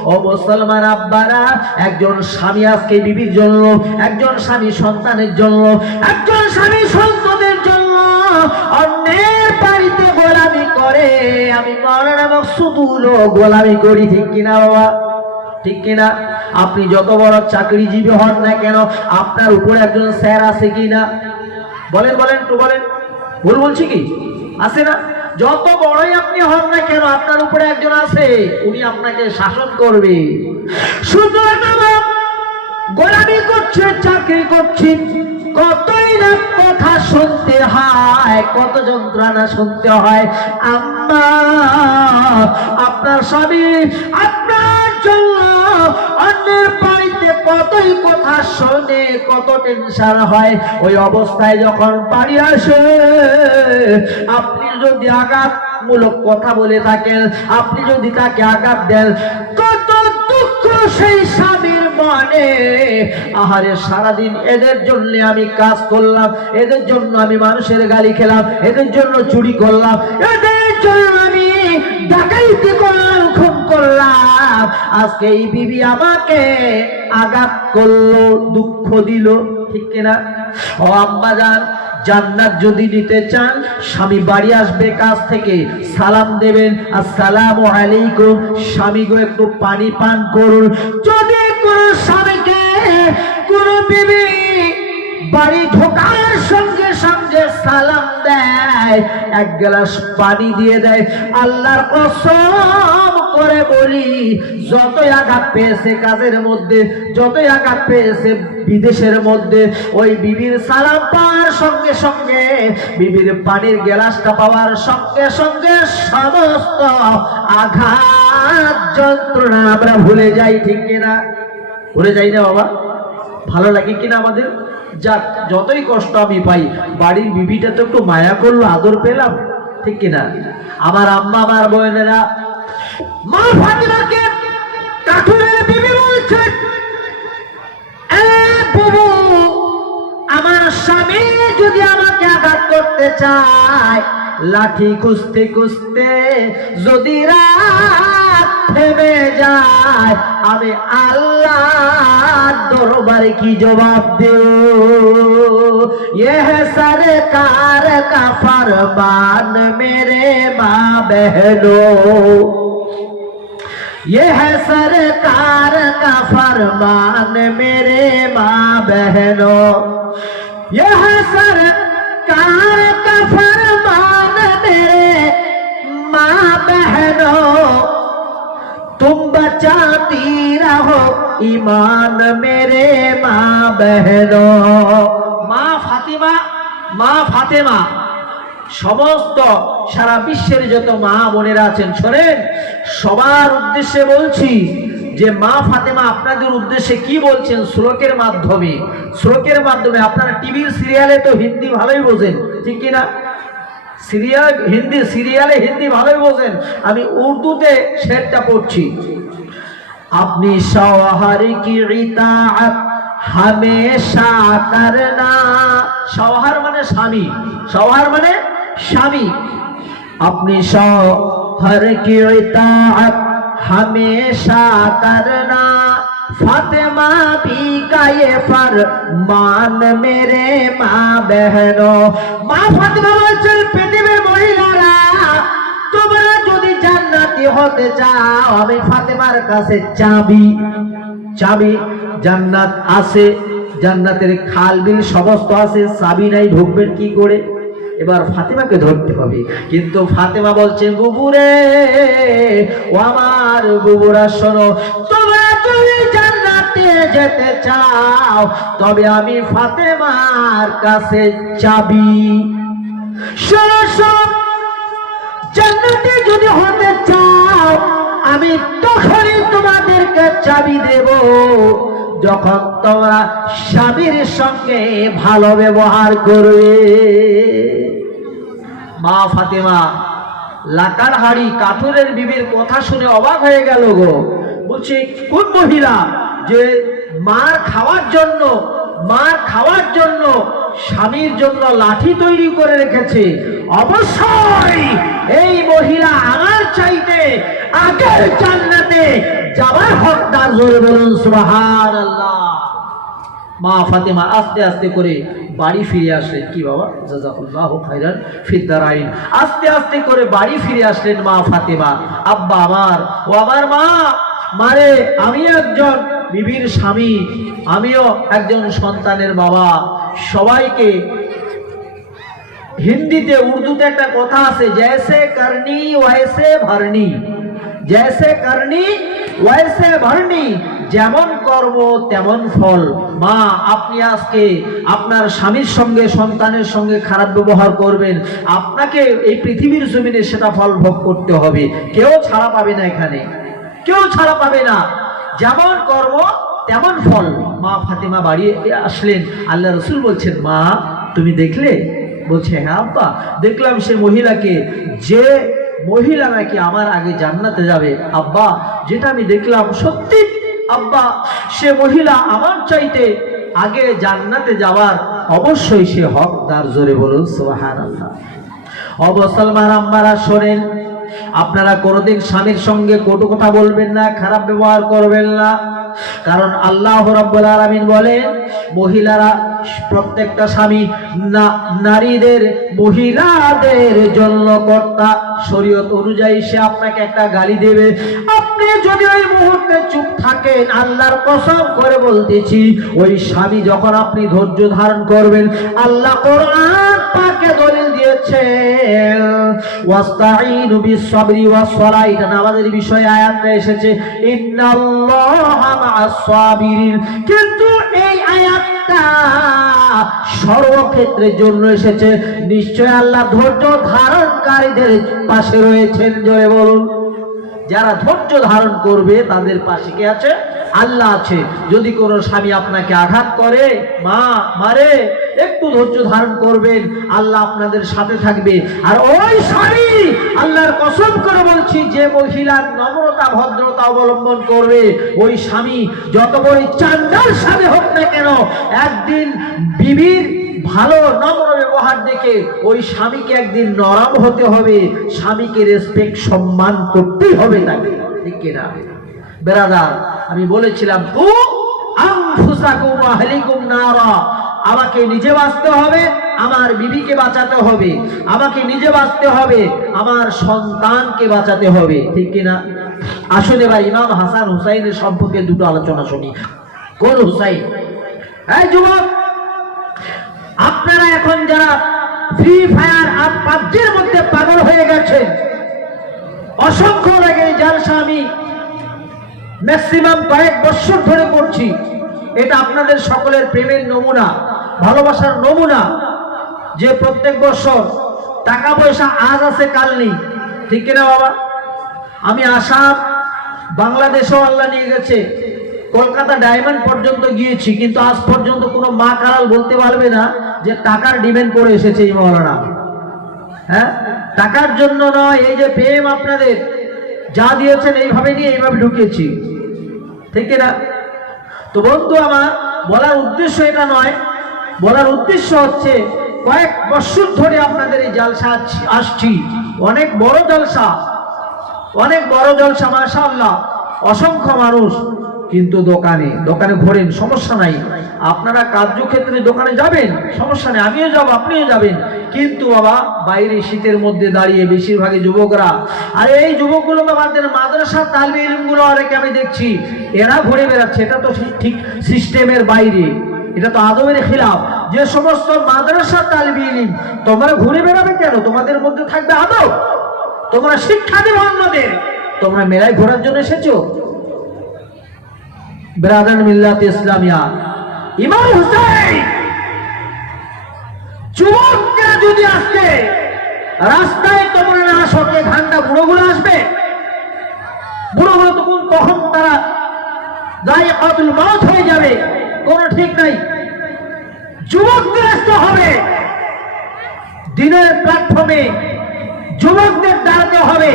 ও মুসলমান আব্বারা, একজন স্বামী আজকে বিবির জন্য, একজন স্বামী সন্তানের জন্য, একজন স্বামী সন্তানের জন্য অন্যের বাড়িতে গোলামি করে। আমি মাওলানা মাকসুদুল গোলামি করি, ঠিক কিনা বাবা? ঠিক কিনা? আপনি যত বড় চাকরিজীবী হন না কেন, আপনার উপরে একজন স্যার আছে কিনা? বলেন বলেন তো, বলেন। ভুল বলছি কি? আছে না? যত বড়ই আপনি হন না কেন, আপনার উপরে একজন আছে, উনি আপনাকে শাসন করবে। সুতরাং গোলামি করছে, চাকরি করছে, কতই না কথা শুনতে হয়, কত যন্ত্রণা শুনতে হয়। আম্মা, আপনার স্বামী আপনার জন্য অন্যের বাড়িতে কতই কথা শোনে, কত টেনশন হয়। ওই অবস্থায় যখন বাড়ি আসে, আপনি যদি আঘাতমূলক কথা বলে থাকেন, আপনি যদি তাকে আঘাত দেন, কত দুঃখ সেই স্বামীর মনে। আহারে, সারাদিন এদের জন্য আমি কাজ করলাম, এদের জন্য আমি মানুষের গালি খেলাম, এদের জন্য চুরি করলাম, এদের জন্য আমি ডাকাইতি করলাম, খুন করলাম। আজকে এই বিবি আমাকে আঘাত করলো, দুঃখ দিল, ঠিক কিনা? ও আম্মা জান, জান্নাত যদি নিতে চান, স্বামী বাড়ি আসবে কাজ থেকে, সালাম দেবেন, আসসালামু আলাইকুম। স্বামী গো একটু পানি পান করুন। যদি কোন স্বামীকে কোন বিবি বাড়ি ঢোকার সঙ্গে সঙ্গে সালাম দেয়, এক গ্লাস পানি দিয়ে দেয়, আল্লাহর কসম করে বলি, যতই আঘাত পেয়েছে কাজের মধ্যে, যতই আঘাত পেয়েছে বিদেশের মধ্যে, ওই বিবির সালাম পাওয়ার সঙ্গে সঙ্গে, বিবির পানির গ্লাসটা পাওয়ার সঙ্গে সঙ্গে সমস্ত আঘাত যন্ত্রণা আমরা ভুলে যাই, ঠিক কিনা? ভুলে যাই না বাবা? ভালো লাগে কিনা আমাদের? যাক, যতই কষ্ট আমি পাই, বাড়ির বিবিটা তো একটু মায়া করলো, আদর পেলাম, ঠিক কিনা? আমার আম্মা, আমার বোনেরা, মা ফাতিমাকে কাঠুরের বিবি বলছে, এ বুবু, আমার স্বামী যদি আমাকে আঘাত করতে চায়, লাঠি খুঁজতে খুঁজতে যদি রাত থেমে যায়, আমি আল্লাহর দরবারে কি জবাব দেব? ये है सरकार का फरमान मेरे माँ बहनों, ये है सरकार का फरमान मेरे माँ बहनों, ये है सरकार का फरमान मेरे माँ बहनों, तुम बचाती रहो ईमान मेरे माँ बहनों। মা ফাতিমা, মা ফাতেমা, সমস্ত সারা বিশ্বের যত মা বোনেরা আছেন, শোনেন, সবার উদ্দেশ্যে বলছি যে মা ফাতেমা আপনাদের উদ্দেশ্যে কি বলছেন শ্লোকের মাধ্যমে। শ্লোকের মাধ্যমে আপনারা টিভির সিরিয়ালে তো হিন্দি ভালোই বোঝেন, ঠিক কিনা? সিরিয়াল হিন্দি, সিরিয়ালে হিন্দি ভালোই বোঝেন। আমি উর্দুতে শেরটা পড়ছি। আপনি শওহর কি ইতাআত हमेशा करना, शौहर माने स्वामी, शौहर माने स्वामी, अपनी शौहर की इताअत हमेशा करना, फातिमा भी का ये फरमान मेरे माँ बहनों। माँ फातिमा বলছেন, পৃথিবীর মহিলারা, তোমরা যদি জান্নাতি হতে চাও, আমি ফাতেমার কাছে চাবি, চাবি, জান্নাত আছে, জান্নাতের খাল বিল সমস্ত আছে, চাবি নাই, ঢুকবেন কি করে? এবার ফাতেমাকে ধরতে হবে। কিন্তু ফাতেমা বলছে, বুবুরে, ও আমার বুবুরা, শোনো, তোমরা যদি জান্নাতে যেতে চাও, তবে আমি ফাতেমার কাছে চাবি। শোনো, শোনো, জান্নাতে যদি হতে চাও, আমি তখনই তোমাদেরকে চাবি দেব, যখন তোমরা স্বামীর সঙ্গে ভালো ব্যবহার করবে। মা ফাতেমা লাকার হাড়ি কাঠুরের বিবির কথা শুনে অবাক হয়ে গেল গো। বলছে, কোন মহিলা যে মার খাওয়ার জন্য স্বামীর জন্য লাঠি তৈরি করে রেখেছে, অবশ্যই এই মহিলা আমার চাইতে আগের জান্নাতে যাবার হকদার। জোরে বলুন সুবহানাল্লাহ। মা ফাতেমা আস্তে আস্তে করে বাড়ি ফিরে আসলেন। কি বাবা, জাযাকাল্লাহু খাইরান ফিদ দারাইন। আস্তে আস্তে করে বাড়ি ফিরে আসলেন মা ফাতেমা। আব্বা আমার, ও আমার মা, মারে আমি একজন বিবির স্বামী, আমিও একজন সন্তানের বাবা। সবাইকে হিন্দিতে উর্দুতে একটা কথা আছে, জैसे करनी वैसे भरनी, जैसे करनी वैसे भरनी, যেমন কর্ম তেমন ফল। মা, আপনি আজকে আপনার স্বামীর সঙ্গে সন্তানের সঙ্গে খারাপ ব্যবহার করবেন, আপনাকে এই পৃথিবীর জমিনে সেটা ফল ভোগ করতে হবে। কেউ ছাড়া পাবে না, এখানে কেউ ছাড়া পাবে না। যেমন কর্ম তেমন ফল। মা ফাতেমা বাড়ি আসলেন। আল্লাহ রসুল বলছেন, মা তুমি দেখলে? বলছে, হ্যাঁ আব্বা দেখলাম সে মহিলাকে, যে মহিলা নাকি আমার আগে জান্নাতে যাবে। আব্বা যেটা আমি দেখলাম সত্যি আব্বা, সে মহিলা আমার চাইতে আগে জান্নাতে যাওয়ার অবশ্যই সে হকদার। জোরে বলুন সুবহানাল্লাহ। ও মুসলমান আম্মারা শোনেন, আপনারা কোনোদিন স্বামীর সঙ্গে কটু কথা বলবেন না, খারাপ ব্যবহার করবেন না। কারণ আল্লাহ রাব্বুল আলামিন বলেন, মহিলারা, প্রত্যেকটা স্বামী নারীদের মহিলাদের জন্য কর্তা। শরীয়ত অনুযায়ী সে আপনাকে একটা গালি দেবে, আপনি যদি ওই মুহূর্তে চুপ থাকেন, আল্লাহর কসম করে বলতেছি, ওই স্বামী যখন আপনি ধৈর্য ধারণ করবেন, আল্লাহ কোরআন পাকে দলিল দিয়েছেন, ওয়াস্তাঈনু বিস-সাবরি ওয়াস-সালাহ, এটা নামাজের বিষয়ে আয়াতটা এসেছে, ইন্নাল্লাহা মা'আস-সাবিরিন। কিন্তু এই আয়াতটা সর্বক্ষেত্রের জন্য এসেছে। নিশ্চয় আল্লাহ ধৈর্য ধারণকারীদের পাশে রয়েছেন। জোরে বলুন। যারা ধৈর্য ধারণ করবে তাদের পাশে কে আছে? আল্লাহ আছে। যদি কোনো স্বামী আপনাকে আঘাত করে, মা মারে, একটু ধৈর্য ধারণ করবেন, আল্লাহ আপনাদের সাথে থাকবে। আর ওই স্বামী, আল্লাহর কসম করে বলছি, যে মহিলার নম্রতা ভদ্রতা অবলম্বন করবে, ওই স্বামী যত বড় চান্দার স্বামী হোক না কেন, একদিন বিবির ভালো নম্র ব্যবহার দেখে ওই স্বামীকে একদিন নরম হতে হবে, স্বামীকে রেসপেক্ট সম্মান করতেই হবে তাকে। ঠিক কিনা বেরাদার? আমি বলেছিলাম, কু আনফুসাকুম ওয়া আহলিকুম নারা, আমাকে নিজে বাঁচতে হবে, আমার বিবিকে বাঁচাতে হবে, আমাকে নিজে বাঁচতে হবে, আমার সন্তানকে বাঁচাতে হবে। ঠিক কিনা? আসুন এবার ইমাম হাসান হুসাইনের সম্পর্কে দুটো আলোচনা শুনি। কোন হুসাইন? এই যুবক, আপনারা এখন যারা ফ্রি ফায়ার আর পাবজির মধ্যে পাগল হয়ে গেছেন, অসংখ্য লাগে এই জালসা আমি ম্যাক্সিমাম কয়েক বছর ধরে করছি। এটা আপনাদের সকলের প্রেমের নমুনা, ভালোবাসার নমুনা, যে প্রত্যেক বছর টাকা পয়সা আজ আছে কাল নেই। ঠিক কিনা বাবা? আমি আসাম, বাংলাদেশেও আল্লাহ নিয়ে গেছে, কলকাতা ডায়মন্ড পর্যন্ত গিয়েছি, কিন্তু আজ পর্যন্ত কোনো মা কারাল বলতে পারবে না যে টাকার ডিমান্ড করে এসেছে এই মৌলানা। হ্যাঁ, টাকার জন্য নয়, এই যে প্রেম আপনাদের যা দিয়েছেন এইভাবে নিয়ে এইভাবে ঢুকিয়েছি। ঠিক না? তো বন্ধু আমার, বলার উদ্দেশ্য এটা নয়, বলার উদ্দেশ্য হচ্ছে কয়েক বছর ধরে আপনাদের এই জালসা আসছি, অনেক বড় জলসা, অনেক বড় জলসা মাশাআল্লাহ, অসংখ্য মানুষ। কিন্তু দোকানে দোকানে ঘোরেন, সমস্যা নাই, আপনারা কার্যক্ষেত্রে দোকানে যাবেন, সমস্যা নেই, আমিও যাব, আপনিও যাবেন। কিন্তু বাবা, বাইরে শীতের মধ্যে দাঁড়িয়ে বেশিরভাগই যুবকরা, আর এই যুবকগুলোকে বাদ দেন, মাদ্রাসার তালিবে ইলমগুলো অনেকে আমি দেখছি এরা ঘুরে বেড়াচ্ছে। এটা তো ঠিক সিস্টেমের বাইরে, এটা তো আদবের খিলাফ। যে সমস্ত মাদ্রাসার তালিবে ইলম, তোমরা ঘুরে বেড়াবে কেন? তোমাদের মধ্যে থাকবে আদব, তোমরা শিক্ষা দেবে অন্যদের। তোমরা মেলায় ঘোরার জন্য এসেছো? ব্রাদার মিল্লাত ইসলামিয়া ইমাম হুসাইন যুবকরা যদি আসতে রাস্তায় তোমরা না আসতে, ঘান্টা বুড়োগুলো আসবে, বুড়োগুলো তখন তারা যায়কাতুল মাউত হয়ে যাবে, কোনো ঠিক নাই। যুবকদের আসতে হবে, দিনের প্ল্যাটফর্মে যুবকদের দাঁড়াতে হবে।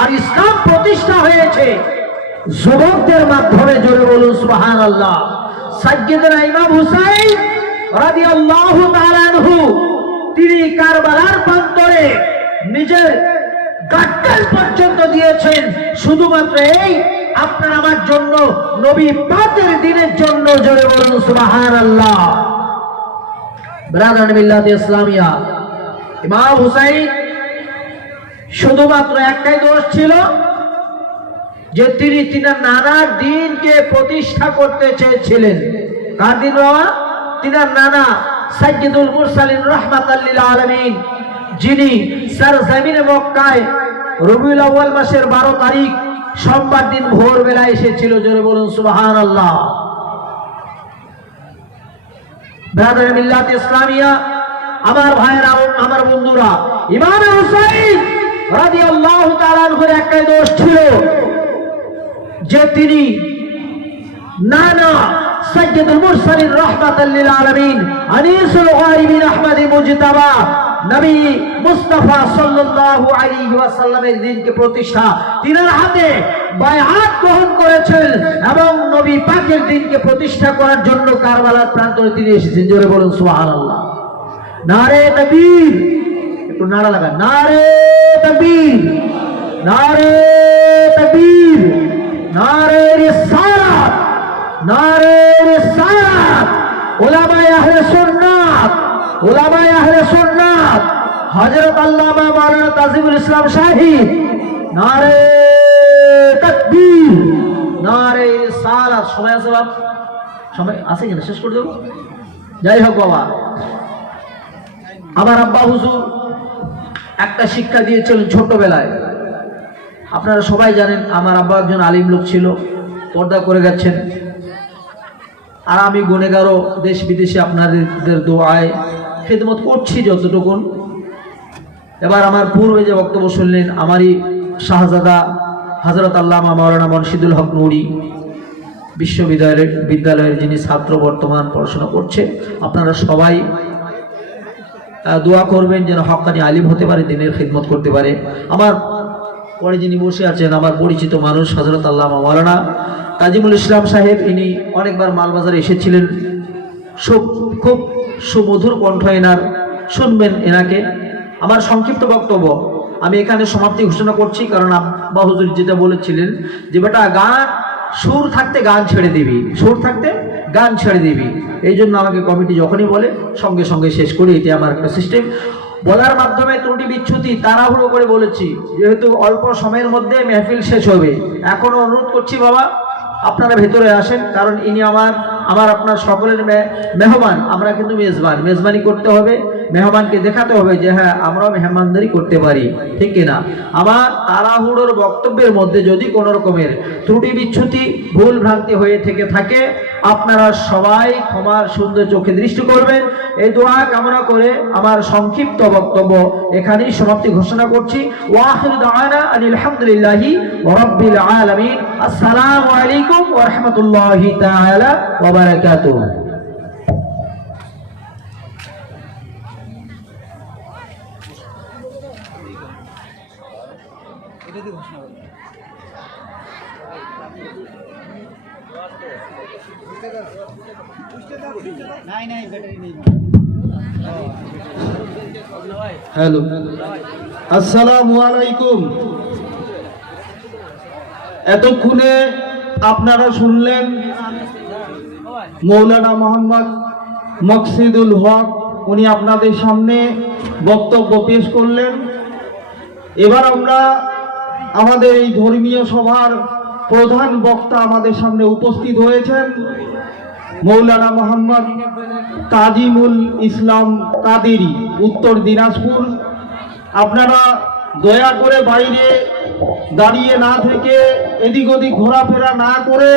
আর ইসলাম প্রতিষ্ঠা হয়েছে যুবকদের মাধ্যমে। জোরে বলুন সুবহানাল্লাহ। সাইয়্যিদনা ইমাম হুসাইন রাদিয়াল্লাহু তাআলা আনহু তিনি কারবালার প্রান্তরে নিজের গাট্টাল পর্যন্ত দিয়েছেন শুধুমাত্র এই আপনার আমার জন্য, নবী পাকের দিনের জন্য। জোরে বলুন সুবহানাল্লাহ। ব্রাদার মিল্লাত ইসলামিয়া, ইমাম হুসাইন শুধুমাত্র একটাই দোষ ছিল যে তিনি তিনার নানার দিনকে প্রতিষ্ঠা করতে চেয়েছিলেন। কার দিন বাবা? তিনার নানা সাইয়্যিদুল মুরসালিন রাহমাতাল লিল আলামিন, যিনি সরজমিনে মক্কায় রবিউল আউয়াল মাসের 12 তারিখ সোমবার দিন ভোরবেলা এসেছিল। জোরে বলুন সুবহানাল্লাহ। ব্রাদার মিল্লাত ইসলামিয়া, আমার ভাইরা, আমার বন্ধুরা, ইমাম হুসাইন রাদিয়াল্লাহু তাআলা আনহুর একটাই দোষ ছিল যে তিনি নানা সাইয়্যিদুল মুরসালিন রাহমাতাল লিল আলামিন আনিসুল গায়বিন আহমদ মুজতাবা নবী মুস্তাফা সাল্লাল্লাহু আলাইহি ওয়াসাল্লামের দ্বীনকে প্রতিষ্ঠা তিনার হাতে বায়আত গ্রহণ করেছেন এবং নবী পাকের দ্বীনকে প্রতিষ্ঠা করার জন্য কারবালার প্রান্তরে তিনি এসেছেন। জোরে বলুন সুবহানাল্লাহ। নারে তাকবীর, একটু নারা লাগা, নারে তাকবীর, নারে তাকবীর, নারে রিসালাত, নারে রিসালাত। উলামায়ে আহলে সুন্নাত, উলামায়ে আহলে সুন্নাত হযরত আল্লামা মাওলানা তাজিমুল ইসলাম শাহীদ, নারে তাকবীর, নারে রিসালাত। সময় আছে বাপ? সময় আছে কিনা? শেষ করে দেব? যাই হোক বাবা, আমার আব্বা হুজুর একটা শিক্ষা দিয়েছিলেন ছোটবেলায়। আপনারা সবাই জানেন আমার আব্বা একজন আলিম লোক ছিল, পর্দা করে গেছেন। আর আমি গুনেগারও, দেশ বিদেশে আপনাদের দোয়ায় খেদমত করছি যতটুকু। এবার আমার পূর্বে যে বক্তব্য শুনলেন আমারই শাহজাদা হযরত আল্লামা মাওলানা মুর্শিদুল হক নুরি বিশ্ববিদ্যালয়ের যিনি ছাত্র বর্তমান পড়াশোনা করছে, আপনারা সবাই দোয়া করবেন যেন হক্কানি আলিম হতে পারে, দিনের খিদমত করতে পারে। আমার পরে যিনি বসে আছেন আমার পরিচিত মানুষ হযরত আল্লামা মাওলানা তাজিমুল ইসলাম সাহেব, ইনি অনেকবার মালবাজারে এসেছিলেন। খুব সুমধুর কণ্ঠ এনার, শুনবেন এনাকে। আমার সংক্ষিপ্ত বক্তব্য আমি এখানে সমাপ্তি ঘোষণা করছি, কারণ আব্বা হুজুর যেটা বলেছিলেন যে বেটা গান সুর থাকতে গান ছেড়ে দিবি, সুর থাকতে গান ছেড়ে দিবি। এই জন্য আমাকে কমিটি যখনই বলে সঙ্গে সঙ্গে শেষ করি, এটি আমার একটা সিস্টেম। বলার মাধ্যমে ত্রুটি বিচ্ছুতি তাড়াহুড়ো করে বলেছি, যেহেতু অল্প সময়ের মধ্যে মেহফিল শেষ হবে। এখনো অনুরোধ করছি বাবা আপনারা ভেতরে আসেন, কারণ ইনি আমার আপনার সকলের মেহমান। আমরা কিন্তু মেজবানি করতে হবে, মেহমানকে দেখাতে হবে যে হ্যাঁ আমরাও মেহমানদারি করতে পারি, ঠিক কিনা? আমার তাড়াহুড়োর বক্তব্যের মধ্যে যদি কোনো রকমের ত্রুটি বিচ্ছুতি ভুল ভ্রান্তি হয়ে থেকে থাকে আপনারা সবাই ক্ষমার সুন্দর চোখে দৃষ্টি করবেন। এই দোয়া কামনা করে আমার সংক্ষিপ্ত বক্তব্য এখানেই সমাপ্তি ঘোষণা করছি। ওয়া আখিরু দাওয়ানা আনিল হামদুলিল্লাহি রাব্বিল আলামিন। আসসালামু আলাইকুম ওয়া রাহমাতুল্লাহি তাআলা ওয়া বারাকাতুহু। হ্যালো, আসসালামু আলাইকুম। এতক্ষণে আপনারা শুনলেন মৌলানা মোহাম্মদ মকসিদুল হক, উনি আপনাদের সামনে বক্তব্য পেশ করলেন। এবার আমরা আমাদের এই ধর্মীয় সভার প্রধান বক্তা আমাদের সামনে উপস্থিত হয়েছেন মৌলানা মোহাম্মদ তাজিমুল ইসলাম কাদেরী, উত্তর দিনাজপুর। আপনারা দয়া করে বাইরে দাঁড়িয়ে না থেকে এদিক ওদিক ঘোরাফেরা না করে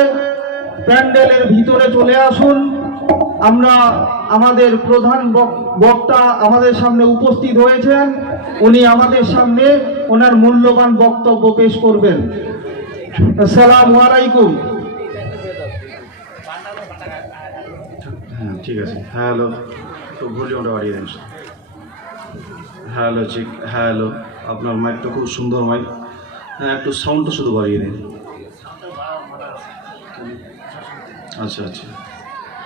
প্যান্ডেলের ভিতরে চলে আসুন। আমরা আমাদের প্রধান বক্তা আমাদের সামনে উপস্থিত হয়েছেন, উনি আমাদের সামনে ওনার মূল্যবান বক্তব্য পেশ করবেন। আসসালামু আলাইকুম। হ্যাঁ ঠিক আছে। হ্যালো, তো ভলিউমটা বাড়িয়ে দেন। হ্যালো চিক, হ্যালো। আপনার মাইকটা খুব সুন্দর মাইক, হ্যাঁ একটু সাউন্ডটা শুধু বাড়িয়ে দিন। আচ্ছা আচ্ছা,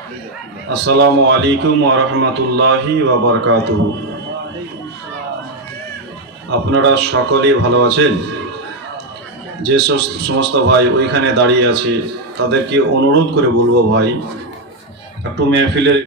আসসালামু আলাইকুম ওয়া রাহমাতুল্লাহি ওয়া বারাকাতুহু। আপনারা সকলেই ভালো আছেন? যে সমস্ত ভাই ওইখানে দাঁড়িয়ে আছে তাদেরকে অনুরোধ করে বলবো ভাই একটু মেহফিলের